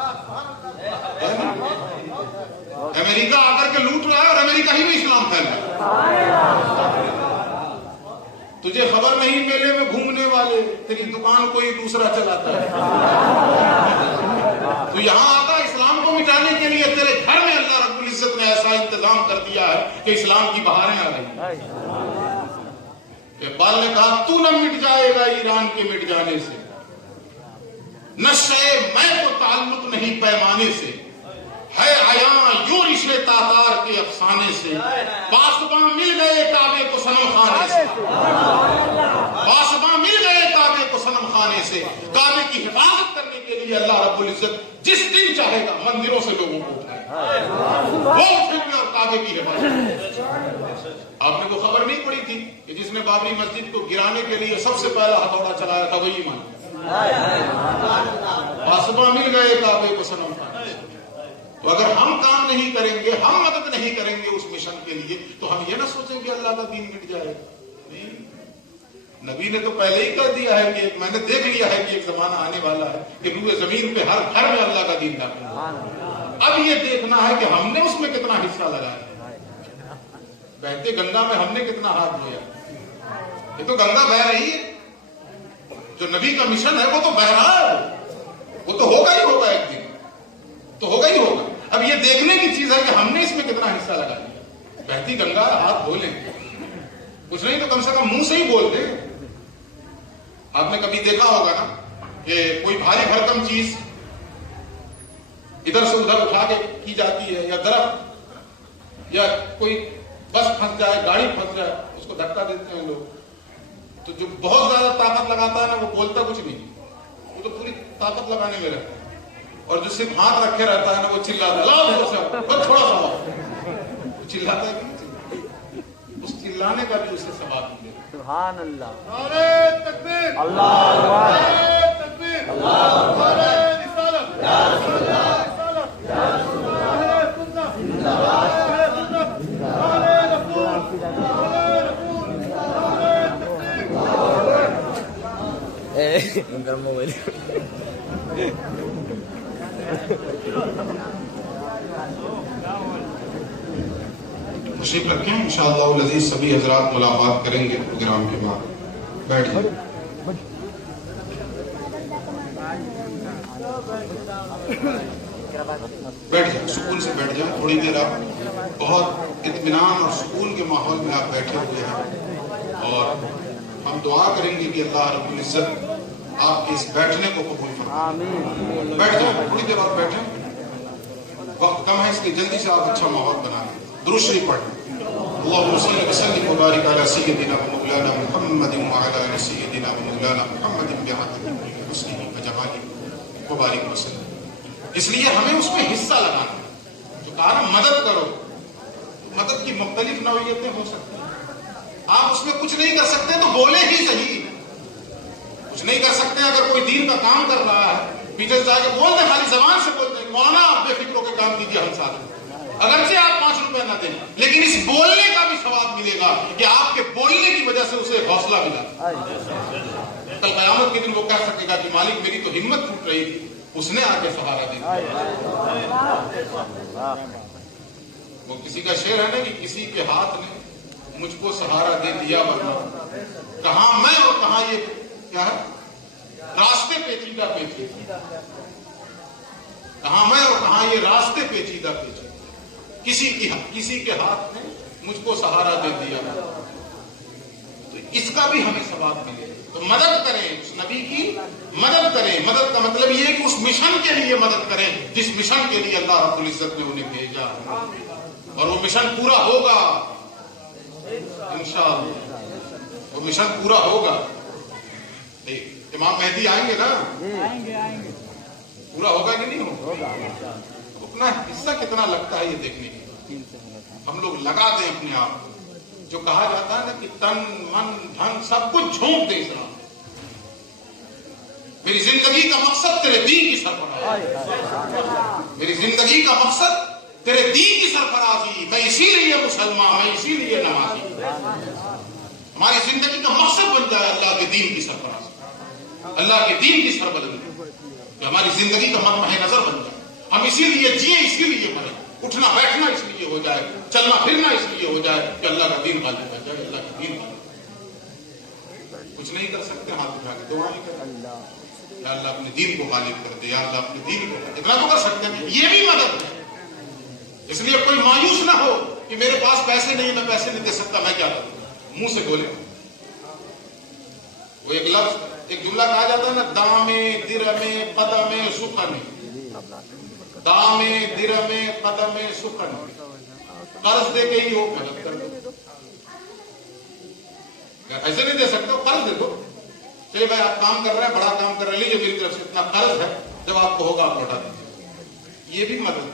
امریکہ آ کر کے لوٹ رہا ہے اور امریکہ ہی میں اسلام پھیل رہا ہے۔ تجھے خبر نہیں میلے میں گھومنے والے تیری دکان کوئی دوسرا چلاتا ہے۔ تو یہاں آتا اسلام کو مٹانے کے لیے، تیرے گھر میں اللہ رب العزت نے ایسا انتظام کر دیا ہے کہ اسلام کی بہاریں آ رہی ہیں۔ اقبال نے کہا تو نہ مٹ جائے گا ایران کے مٹ جانے سے، نشے میں تو تعلق نہیں پیمانے سے، ہے عیاں یوں رشتے تاتار کے افسانے سے، پاسباں مل گئے کعبے کو صنم خانے سے، پاسباں مل گئے کعبے کو صنم خانے سے۔ کعبے کی حفاظت کرنے کے لیے اللہ رب العزت جس دن چاہے گا مندروں سے لوگوں کو اٹھائے، وہ اٹھیں گے اور کعبے کی حفاظت۔ آپ نے کو خبر نہیں پڑی تھی کہ جس نے بابری مسجد کو گرانے کے لیے سب سے پہلا ہتھوڑا چلایا تھا وہی ایمان؟ پاسباں مل گئے کعبے کو صنم خانے سے۔ تو اگر ہم کام نہیں کریں گے، ہم مدد نہیں کریں گے اس مشن کے لیے، تو ہم یہ نہ سوچیں کہ اللہ کا دین مٹ جائے گا۔ نہیں، نبی نے تو پہلے ہی کہہ دیا ہے کہ میں نے دیکھ لیا ہے کہ ایک زمانہ آنے والا ہے کہ روئے زمین پہ ہر گھر میں اللہ کا دین داخل ہوگا۔ اب یہ دیکھنا ہے کہ ہم نے اس میں کتنا حصہ لگایا، بہتے گنگا میں ہم نے کتنا ہاتھ دیا۔ یہ تو گنگا بہ رہی ہے، جو نبی کا مشن ہے وہ تو بہ رہا ہے، وہ تو ہوگا ہی ہوگا، ایک دن تو ہوگا ہی ہوگا۔ اب یہ دیکھنے کی چیز ہے کہ ہم نے اس میں کتنا حصہ لگا لیا۔ بہتی گنگا ہاتھ دھو لیں، کچھ نہیں تو کم سے کم منہ سے ہی بول دیں۔ آپ نے کبھی دیکھا ہوگا نا کہ کوئی بھاری بھرکم چیز ادھر سے ادھر اٹھا کے کی جاتی ہے، یا درخت یا کوئی بس پھنس جائے، گاڑی پھنس جائے، اس کو دھکا دیتے ہیں لوگ، تو جو بہت زیادہ طاقت لگاتا ہے نا وہ بولتا کچھ نہیں، وہ تو پوری طاقت لگانے میں رہتا ہے، اور جو صرف ہاتھ رکھے رہتا ہے نا وہ چلاتا ہے، بس تھوڑا سا وہ چلاتا ہے، اس چلانے کا بھی اسے ثواب ملے۔ سبحان اللہ۔ نعرہ تکبیر، اللہ اکبر، نعرہ تکبیر، نعرہ رسالت، یا رسول اللہ، یا رسول اللہ، نعرہ سنت، نعرہ سنت، نعرہ رسول، نعرہ رسول، نعرہ تکبیر۔ تشریف رکھیں، انشاءاللہ العزیز سبھی حضرات ملاقات کریں گے پروگرام کے بعد۔ بیٹھ جائیں، بیٹھ جائیں، سکون سے بیٹھ جائیں۔ تھوڑی دیر آپ بہت اطمینان اور سکون کے ماحول میں آپ بیٹھے ہوئے ہیں، اور ہم دعا کریں گے کہ اللہ رب العزت آپ کے اس بیٹھنے کو قبول فرمائے۔ بیٹھ جائیں، تھوڑی دیر آپ بیٹھیں، وقت کم ہے اس لیے جلدی سے آپ اچھا ماحول بنا لیں۔ درود شریف پڑھیں۔ اللهم صل وسلم وبارك على سيدنا ومولانا محمد وعلى آل سيدنا ومولانا محمد بعظمته وحسنه وجماله وبارك وسلم۔ اس لیے ہمیں اس میں حصہ لگانا ہے۔ جو کہا نا مدد کرو، مدد کی مختلف نوعیتیں ہو سکتی ہیں۔ آپ اس میں کچھ نہیں کر سکتے تو بولے ہی صحیح، کچھ نہیں کر سکتے اگر کوئی دین کا کام کر رہا ہے پیچھے سے آگے بول دیں، خالی زبان سے بول دیں، مولانا آپ بے فکر ہو کے کام کیجیے، ہم ساتھ ہیں۔ اگرچہ آپ 5 روپے نہ دیں، لیکن اس بولنے کا بھی ثواب ملے گا کہ آپ کے بولنے کی وجہ سے اسے حوصلہ ملا۔ کل قیامت کے دن وہ کہہ سکے گا کہ مالک میری تو ہمت ٹوٹ رہی تھی، اس نے آ کے سہارا دیا۔ وہ کسی کا شعر ہے نا کہ کسی کے ہاتھ نے مجھ کو سہارا دے دیا، ورنہ کہاں میں اور کہاں یہ کیا ہے راستے پیچیدہ پیچیدہ، کہاں میں اور کہاں یہ راستے پیچیدہ پیچیدہ، کسی کے ہاتھ نے مجھ کو سہارا دے دیا، تو اس کا بھی ہمیں ثواب ملے۔ تو مدد کریں، اس نبی کی مدد کریں۔ مدد کا مطلب یہ ہے کہ اس مشن کے لیے مدد کریں جس مشن کے لیے اللہ رب العزت نے انہیں بھیجا، اور وہ مشن پورا ہوگا انشاءاللہ، وہ مشن پورا ہوگا۔ امام مہدی آئیں گے نا، پورا ہوگا کہ نہیں ہوگا؟ اپنا حصہ کتنا لگتا ہے یہ دیکھنے کے، ہم لوگ لگا دیں اپنے آپ کو۔ جو کہا جاتا ہے نا کہ تن من دھن سب کچھ جھونک دے اسلام، میری زندگی کا مقصد تیرے دین کی سرفرازی، میری زندگی کا مقصد تیرے دین کی سرفرازی، میں اسی لیے مسلمان، میں اسی لیے نمازی، ہماری زندگی کا مقصد بن جائے اللہ کے دین کی سرفرازی، اللہ کے دین کی سربلندی، کہ ہماری زندگی کا مرمہ نظر بن جائے، ہم اسی لیے جیے، اسی لیے مریں، اٹھنا بیٹھنا اس لیے ہو جائے، چلنا پھرنا اس لیے ہو جائے کہ اللہ کا دین غالب بن جائے، اللہ کا دین غالب۔ کچھ نہیں کر سکتے، ہاتھ اٹھا کے دعا نہیں کریں، یا اللہ اپنے دین کو غالب کر دے، یا اللہ اپنے دین کو، اتنا تو کر سکتے ہیں، یہ بھی مدد ہے۔ اس لیے کوئی مایوس نہ ہو کہ میرے پاس پیسے نہیں، میں پیسے نہیں دے سکتا، میں کیا کروں، منہ سے بولے۔ وہ ایک لفظ، ایک جملہ کہا جاتا ہے نا، دامے درمے قدمے سخن، دامے درمے قدمے سخن، قرض دے کے ہی ہو مدد کر دو، ایسے نہیں دے سکتے، قرض دے دو، چلیے بھائی آپ کام کر رہے ہیں، بڑا کام کر رہے ہیں، لیجیے میری طرف سے اتنا قرض ہے، جب آپ کو ہوگا آپ لوٹا دیجیے، یہ بھی مدد ہے۔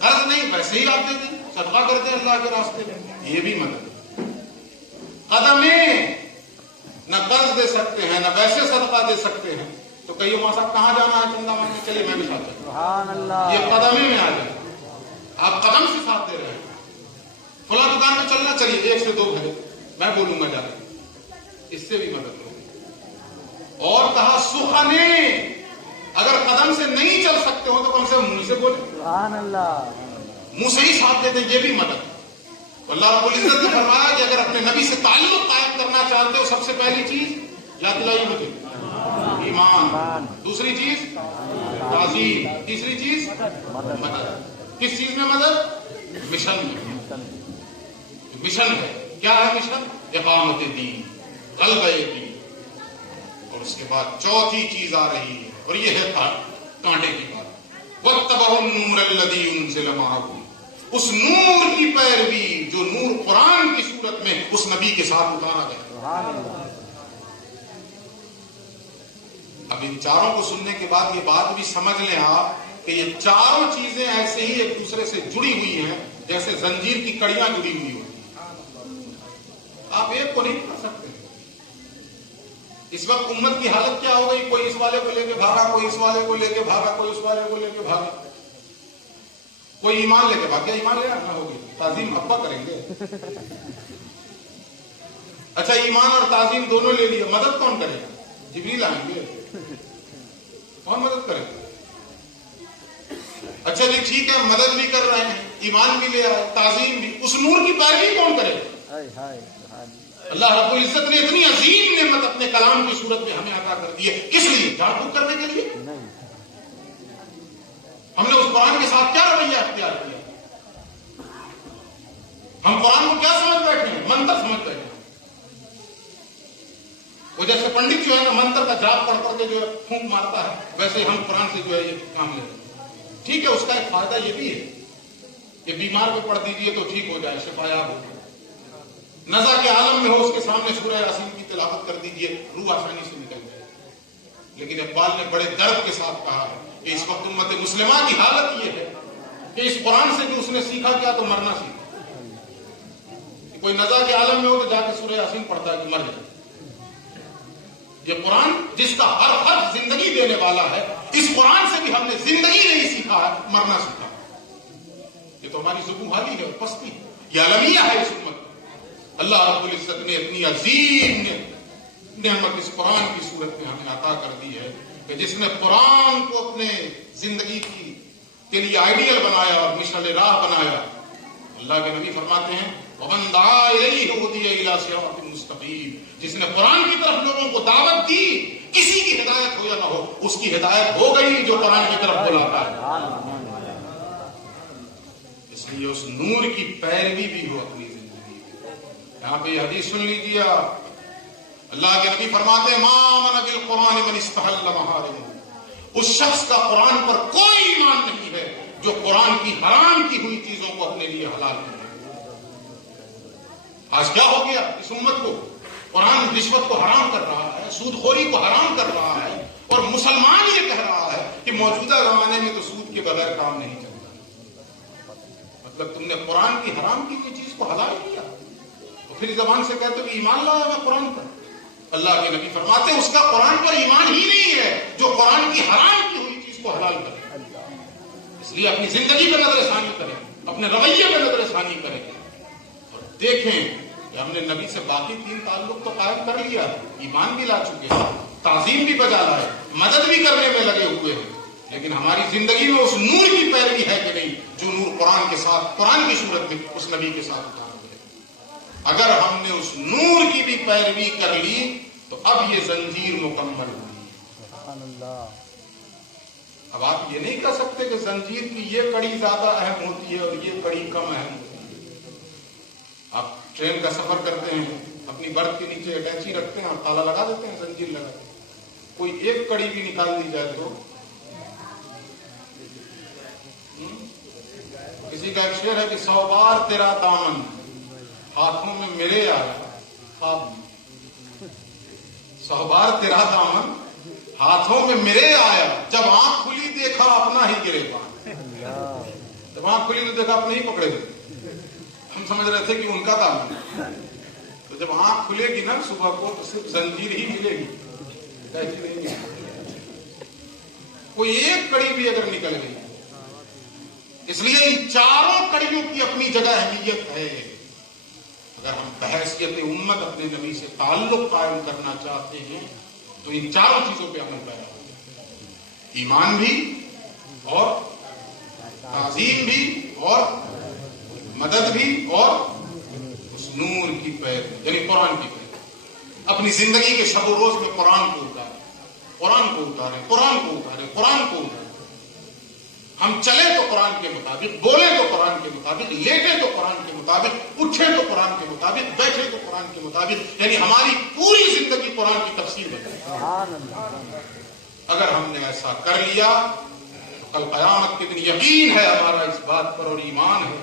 قرض نہیں، ویسے ہی آپ دے دیں، صدقہ کر دیں اللہ کے راستے میں، یہ بھی مدد ہے۔ قدمیں نہ قرض دے سکتے ہیں، نہ ویسے صدقہ دے سکتے ہیں، تو کہیے ماں صاحب کہاں جانا ہے چندہ مانگنے، چلیے میں بھی ساتھ چلوں، یہ قدمیں میں آ جائے، آپ قدم سے ساتھ دے رہے ہیں۔ فلاں دکان میں چلنا، چلیے 1 سے 2 گھر میں بولوں گا جانے، اس سے بھی مدد ہوگی۔ اور کہا سخنے، اگر قدم سے نہیں چل سکتے ہو تو کم سے منہ سے بولے، منہ سے ہی ساتھ دے دیں، یہ بھی مدد۔ اللہ رب العزت نے فرمایا کہ اگر اپنے نبی سے تعلق قائم کرنا چاہتے ہو، سب سے پہلی چیز یاد دلائیے مجھے، ایمان، دوسری چیز تعظیم، تیسری چیز مدد۔ کس چیز میں مدد؟ مشن میں۔ مشن ہے، کیا ہے مشن؟ اقامت دین، غلبہ دین۔ اور اس کے بعد چوتھی چیز آ رہی ہے، اور یہ ہے کانٹے کی بات، واتبعوا النور الذی انزل معہ، اس نور کی پیروی جو نور قرآن کی صورت میں اس نبی کے ساتھ اتارا گیا۔ اب ان چاروں کو سننے کے بعد یہ بات بھی سمجھ لیں آپ کہ یہ چاروں چیزیں ایسے ہی ایک دوسرے سے جڑی ہوئی ہیں جیسے زنجیر کی کڑیاں جڑی ہوئی ہوتی ہیں، آپ ایک کو نہیں کر سکتے۔ اس وقت امت کی حالت کیا ہو گئی، کوئی اس والے کو لے کے بھاگا، کوئی اس والے کو لے کے بھاگا، کوئی اس والے کو لے کے بھاگا، کوئی ایمان لے کے بھاگ گیا، ایمان لے آنا ہوگی، تعظیم ابا کریں گے، اچھا ایمان اور تعظیم دونوں لے لیا، مدد کون کرے گا؟ جبریل آئیں گے، کون مدد کرے گا؟ اچھا جی ٹھیک ہے، مدد بھی کر رہے ہیں، ایمان بھی لے آئے، تعظیم بھی، اس نور کی پیروی کون کرے گا؟ اللہ رب العزت نے اتنی عظیم نعمت اپنے کلام کی صورت میں ہمیں عطا کر دی ہے، کس لیے؟ جھاڑ پھونک کرنے کے لیے؟ ہم نے اس قرآن کے ساتھ کیا رویہ اختیار کیا؟ ہم قرآن کو کیا سمجھ بیٹھے ہیں؟ منتر سمجھ بیٹھے ہیں۔ وہ جیسے پنڈت جو ہے نا منتر کا جاپ پڑھ کر کے جو ہے پھونک مارتا ہے، ویسے ہم قرآن سے جو ہے یہ کام لے رہے ہیں۔ ٹھیک ہے، اس کا ایک فائدہ یہ بھی ہے کہ بیمار کو پڑھ دیجیے تو ٹھیک ہو جائے، شفایاب ہو جائے، نزا کے عالم میں ہو اس کے سامنے سورہ یاسین کی تلاوت کر دیجیے، روح آسانی سے نکل جائے۔ لیکن اقبال نے بڑے درد کے ساتھ کہا ہے کہ اس وقت امت مسلمہ کی حالت یہ ہے کہ اس قرآن سے بھی اس نے سیکھا کیا تو مرنا سیکھا۔ کوئی نزا کے عالم میں ہو تو جا کے سورہ یاسین پڑھتا ہے کہ مر جائے، یہ قرآن جس کا ہر حرف زندگی دینے والا ہے، اس قرآن سے بھی ہم نے زندگی نہیں سیکھا ہے، مرنا سیکھا. یہ تو ہماری زبوں حالی ہے اور پستی ہے، یہ المیہ ہے اس امت. اللہ رب العزت نے اتنی عظیم نعمت اس قرآن کی صورت میں ہمیں عطا کر دی ہے کہ جس نے قرآن کو اپنے زندگی کے لیے آئیڈیل بنایا اور مشعل راہ بنایا. اللہ کے نبی فرماتے ہیں وَمَنْ دَعَا إِلَيْهِ هُدِيَ إِلَىٰ صِرَاطٍ مُسْتَقِيمٍ. جس نے قرآن کی طرف لوگوں کو دعوت دی، کسی کی ہدایت ہو یا نہ ہو، اس کی ہدایت ہو گئی جو قرآن کی طرف بلاتا ہے. اس لیے اس نور کی پیروی بھی ہو اپنی زندگی میں. یہاں پہ یہ حدیث سن لیجیے. اللہ کے نبی فرماتے ہیں مَا آمَنَ بِالْقُرْآنِ مَنِ اسْتَحَلَّ مَحَارِمَهُ. اس شخص کا قرآن پر کوئی ایمان نہیں ہے جو قرآن کی حرام کی ہوئی چیزوں کو اپنے لیے حلال کرے. آج کیا ہو گیا اس امت کو؟ قرآن رشوت کو حرام کر رہا ہے، سود خوری کو حرام کر رہا ہے، اور مسلمان یہ کہہ رہا ہے کہ موجودہ زمانے میں تو سود کے بغیر کام نہیں چلتا. مطلب تم نے قرآن کی حرام کی ہوئی چیز کو حلال کیا، تو پھر زبان سے کہتے کہ ایمان لایا میں قرآن پر. اللہ کے نبی فرماتے اس کا قرآن پر ایمان ہی نہیں ہے جو قرآن کی حرام کی ہوئی چیز کو حلال کرے. اس لیے اپنی زندگی پہ نظر ثانی کریں، اپنے رویے پہ نظر ثانی کریں اور دیکھیں کہ ہم نے نبی سے باقی 3 تعلق تو قائم کر لیا، ایمان بھی لا چکے ہیں، تعظیم بھی بجا لائے، مدد بھی کرنے میں لگے ہوئے ہیں، لیکن ہماری زندگی میں اس نور کی پیروی ہے کہ نہیں جو نور قرآن کے ساتھ، قرآن کی صورت میں اس نبی کے ساتھ اتارا ہے. اگر ہم نے اس نور کی بھی پیروی کر لی تو اب یہ زنجیر مکمل ہوئی. اب آپ یہ نہیں کہہ سکتے کہ زنجیر کی یہ کڑی زیادہ اہم ہوتی ہے اور یہ کڑی کم اہم ہوتی ہے. آپ ٹرین کا سفر کرتے ہیں، اپنی برتھ کے نیچے اٹیچی رکھتے ہیں اور تالا لگا دیتے ہیں، زنجیر لگا دیتے ہیں. کوئی ایک کڑی بھی نکال دی جائے تو کسی کا ایک شعر ہے کہ 100 بار تیرا دامن ہاتھوں میں میرے آیا خواب میں. 100 بار تیرا دامن ہاتھوں میں میرے آیا، جب آنکھ کھلی دیکھا اپنا ہی گریبان. جب آنکھ کھلی تو دیکھا اپنے ہی پکڑے ہوئے. ہم سمجھ رہے تھے کہ ان کا کام ہے. تو جب آنکھ کھلے گی نا صبح کو تو صرف زنجیر ہی ملے گی، کوئی ایک کڑی بھی اگر نکل گئی. اس لیے ان چاروں کڑیوں کی اپنی جگہ اہمیت ہے. اگر ہم بحیثیت امت اپنے نبی سے تعلق قائم کرنا چاہتے ہیں تو ان چاروں چیزوں پہ عمل پیرا ہو جائے. ایمان بھی اور تعظیم بھی اور مدد بھی اور اس نور کی پیروی یعنی قرآن کی پیروی. اپنی زندگی کے شب و روز میں قرآن کو اتاریں، قرآن کو اتاریں، قرآن کو اتاریں، قرآن کو اتاریں. ہم چلیں تو قرآن کے مطابق، بولیں تو قرآن کے مطابق، لیٹیں تو قرآن کے مطابق، اٹھیں تو قرآن کے مطابق، بیٹھیں تو قرآن کے مطابق. یعنی ہماری پوری زندگی قرآن کی تفسیر ہے. اگر ہم نے ایسا کر لیا تو کل قیامت کے دن یقین ہے ہمارا اس بات پر اور ایمان ہے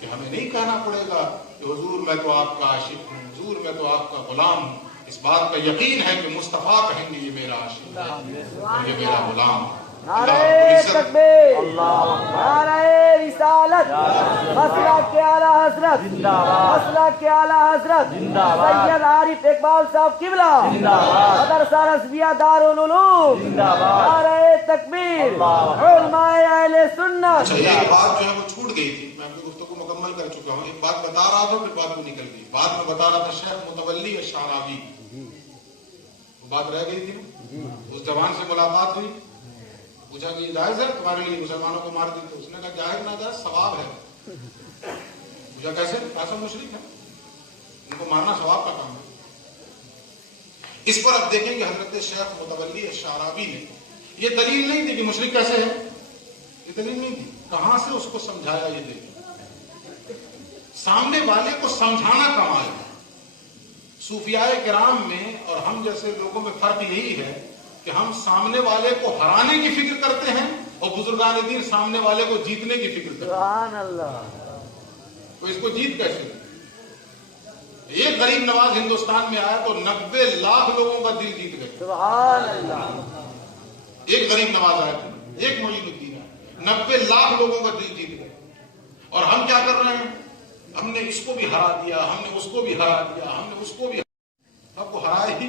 کہ ہمیں نہیں کہنا پڑے گا کہ حضور میں تو آپ کا عاشق ہوں، حضور میں تو آپ کا غلام ہوں. اس بات کا یقین ہے کہ مصطفیٰ کہیں گے یہ میرا عاشق ہے اور یہ میرا غلام ہے. نعرہ تکبیر، نعرہ رسالت، مسلک کے اعلیٰ حضرت، مسلک کے اعلیٰ حضرت سید عارف اقبال صاحب قبلہ، مدرسہ رضویہ دارالعلوم، نعرہ تکبیر، علماء اہل سنت. ایک بات جو ہے وہ چھوٹ گئی تھی، میں اپنی گفتگو مکمل کر چکا ہوں. ایک بات بتا رہا تھا پھر بات کو نکل گئی. بات میں بتا رہا تھا شیخ متولی الشعراوی، وہ بات رہ گئی تھی. اس جوان سے ملاقات ہوئی، پوچھا کہ یہ جائز ہے تمہارے لیے مسلمانوں کو مار دیتے؟ اس نے کہا جائز نہ جائز ثواب ہے. پوچھا کیسے؟ ایسا مشرک ہے، ان کو مارنا ثواب کا کام ہے. اس پر اب دیکھیں کہ حضرت شیخ متولی الشعراوی نے یہ دلیل نہیں دی کہ مشرک کیسے ہے، یہ دلیل نہیں دی. کہاں سے اس کو سمجھایا یہ دلیل؟ سامنے والے کو سمجھانا کمال ہے. صوفیاء کرام میں اور ہم جیسے لوگوں میں فرق یہی ہے کہ ہم سامنے والے کو ہرانے کی فکر کرتے ہیں اور بزرگان دین سامنے والے کو جیتنے کی فکر کرتے ہیں. سبحان اللہ. تو اس کو جیت کیسے؟ ایک غریب نواز ہندوستان میں آیا تو 90 لاکھ لوگوں کا دل جیت گئے. سبحان اللہ. ایک غریب نواز آیا تھا، ایک معین الدین آیا، 90 لاکھ لوگوں کا دل جیت گئے. اور ہم کیا کر رہے ہیں؟ ہم نے اس کو بھی ہرا دیا، ہم نے اس کو بھی ہرا دیا، ہم نے اس کو بھی اب وہ ہرائے ہی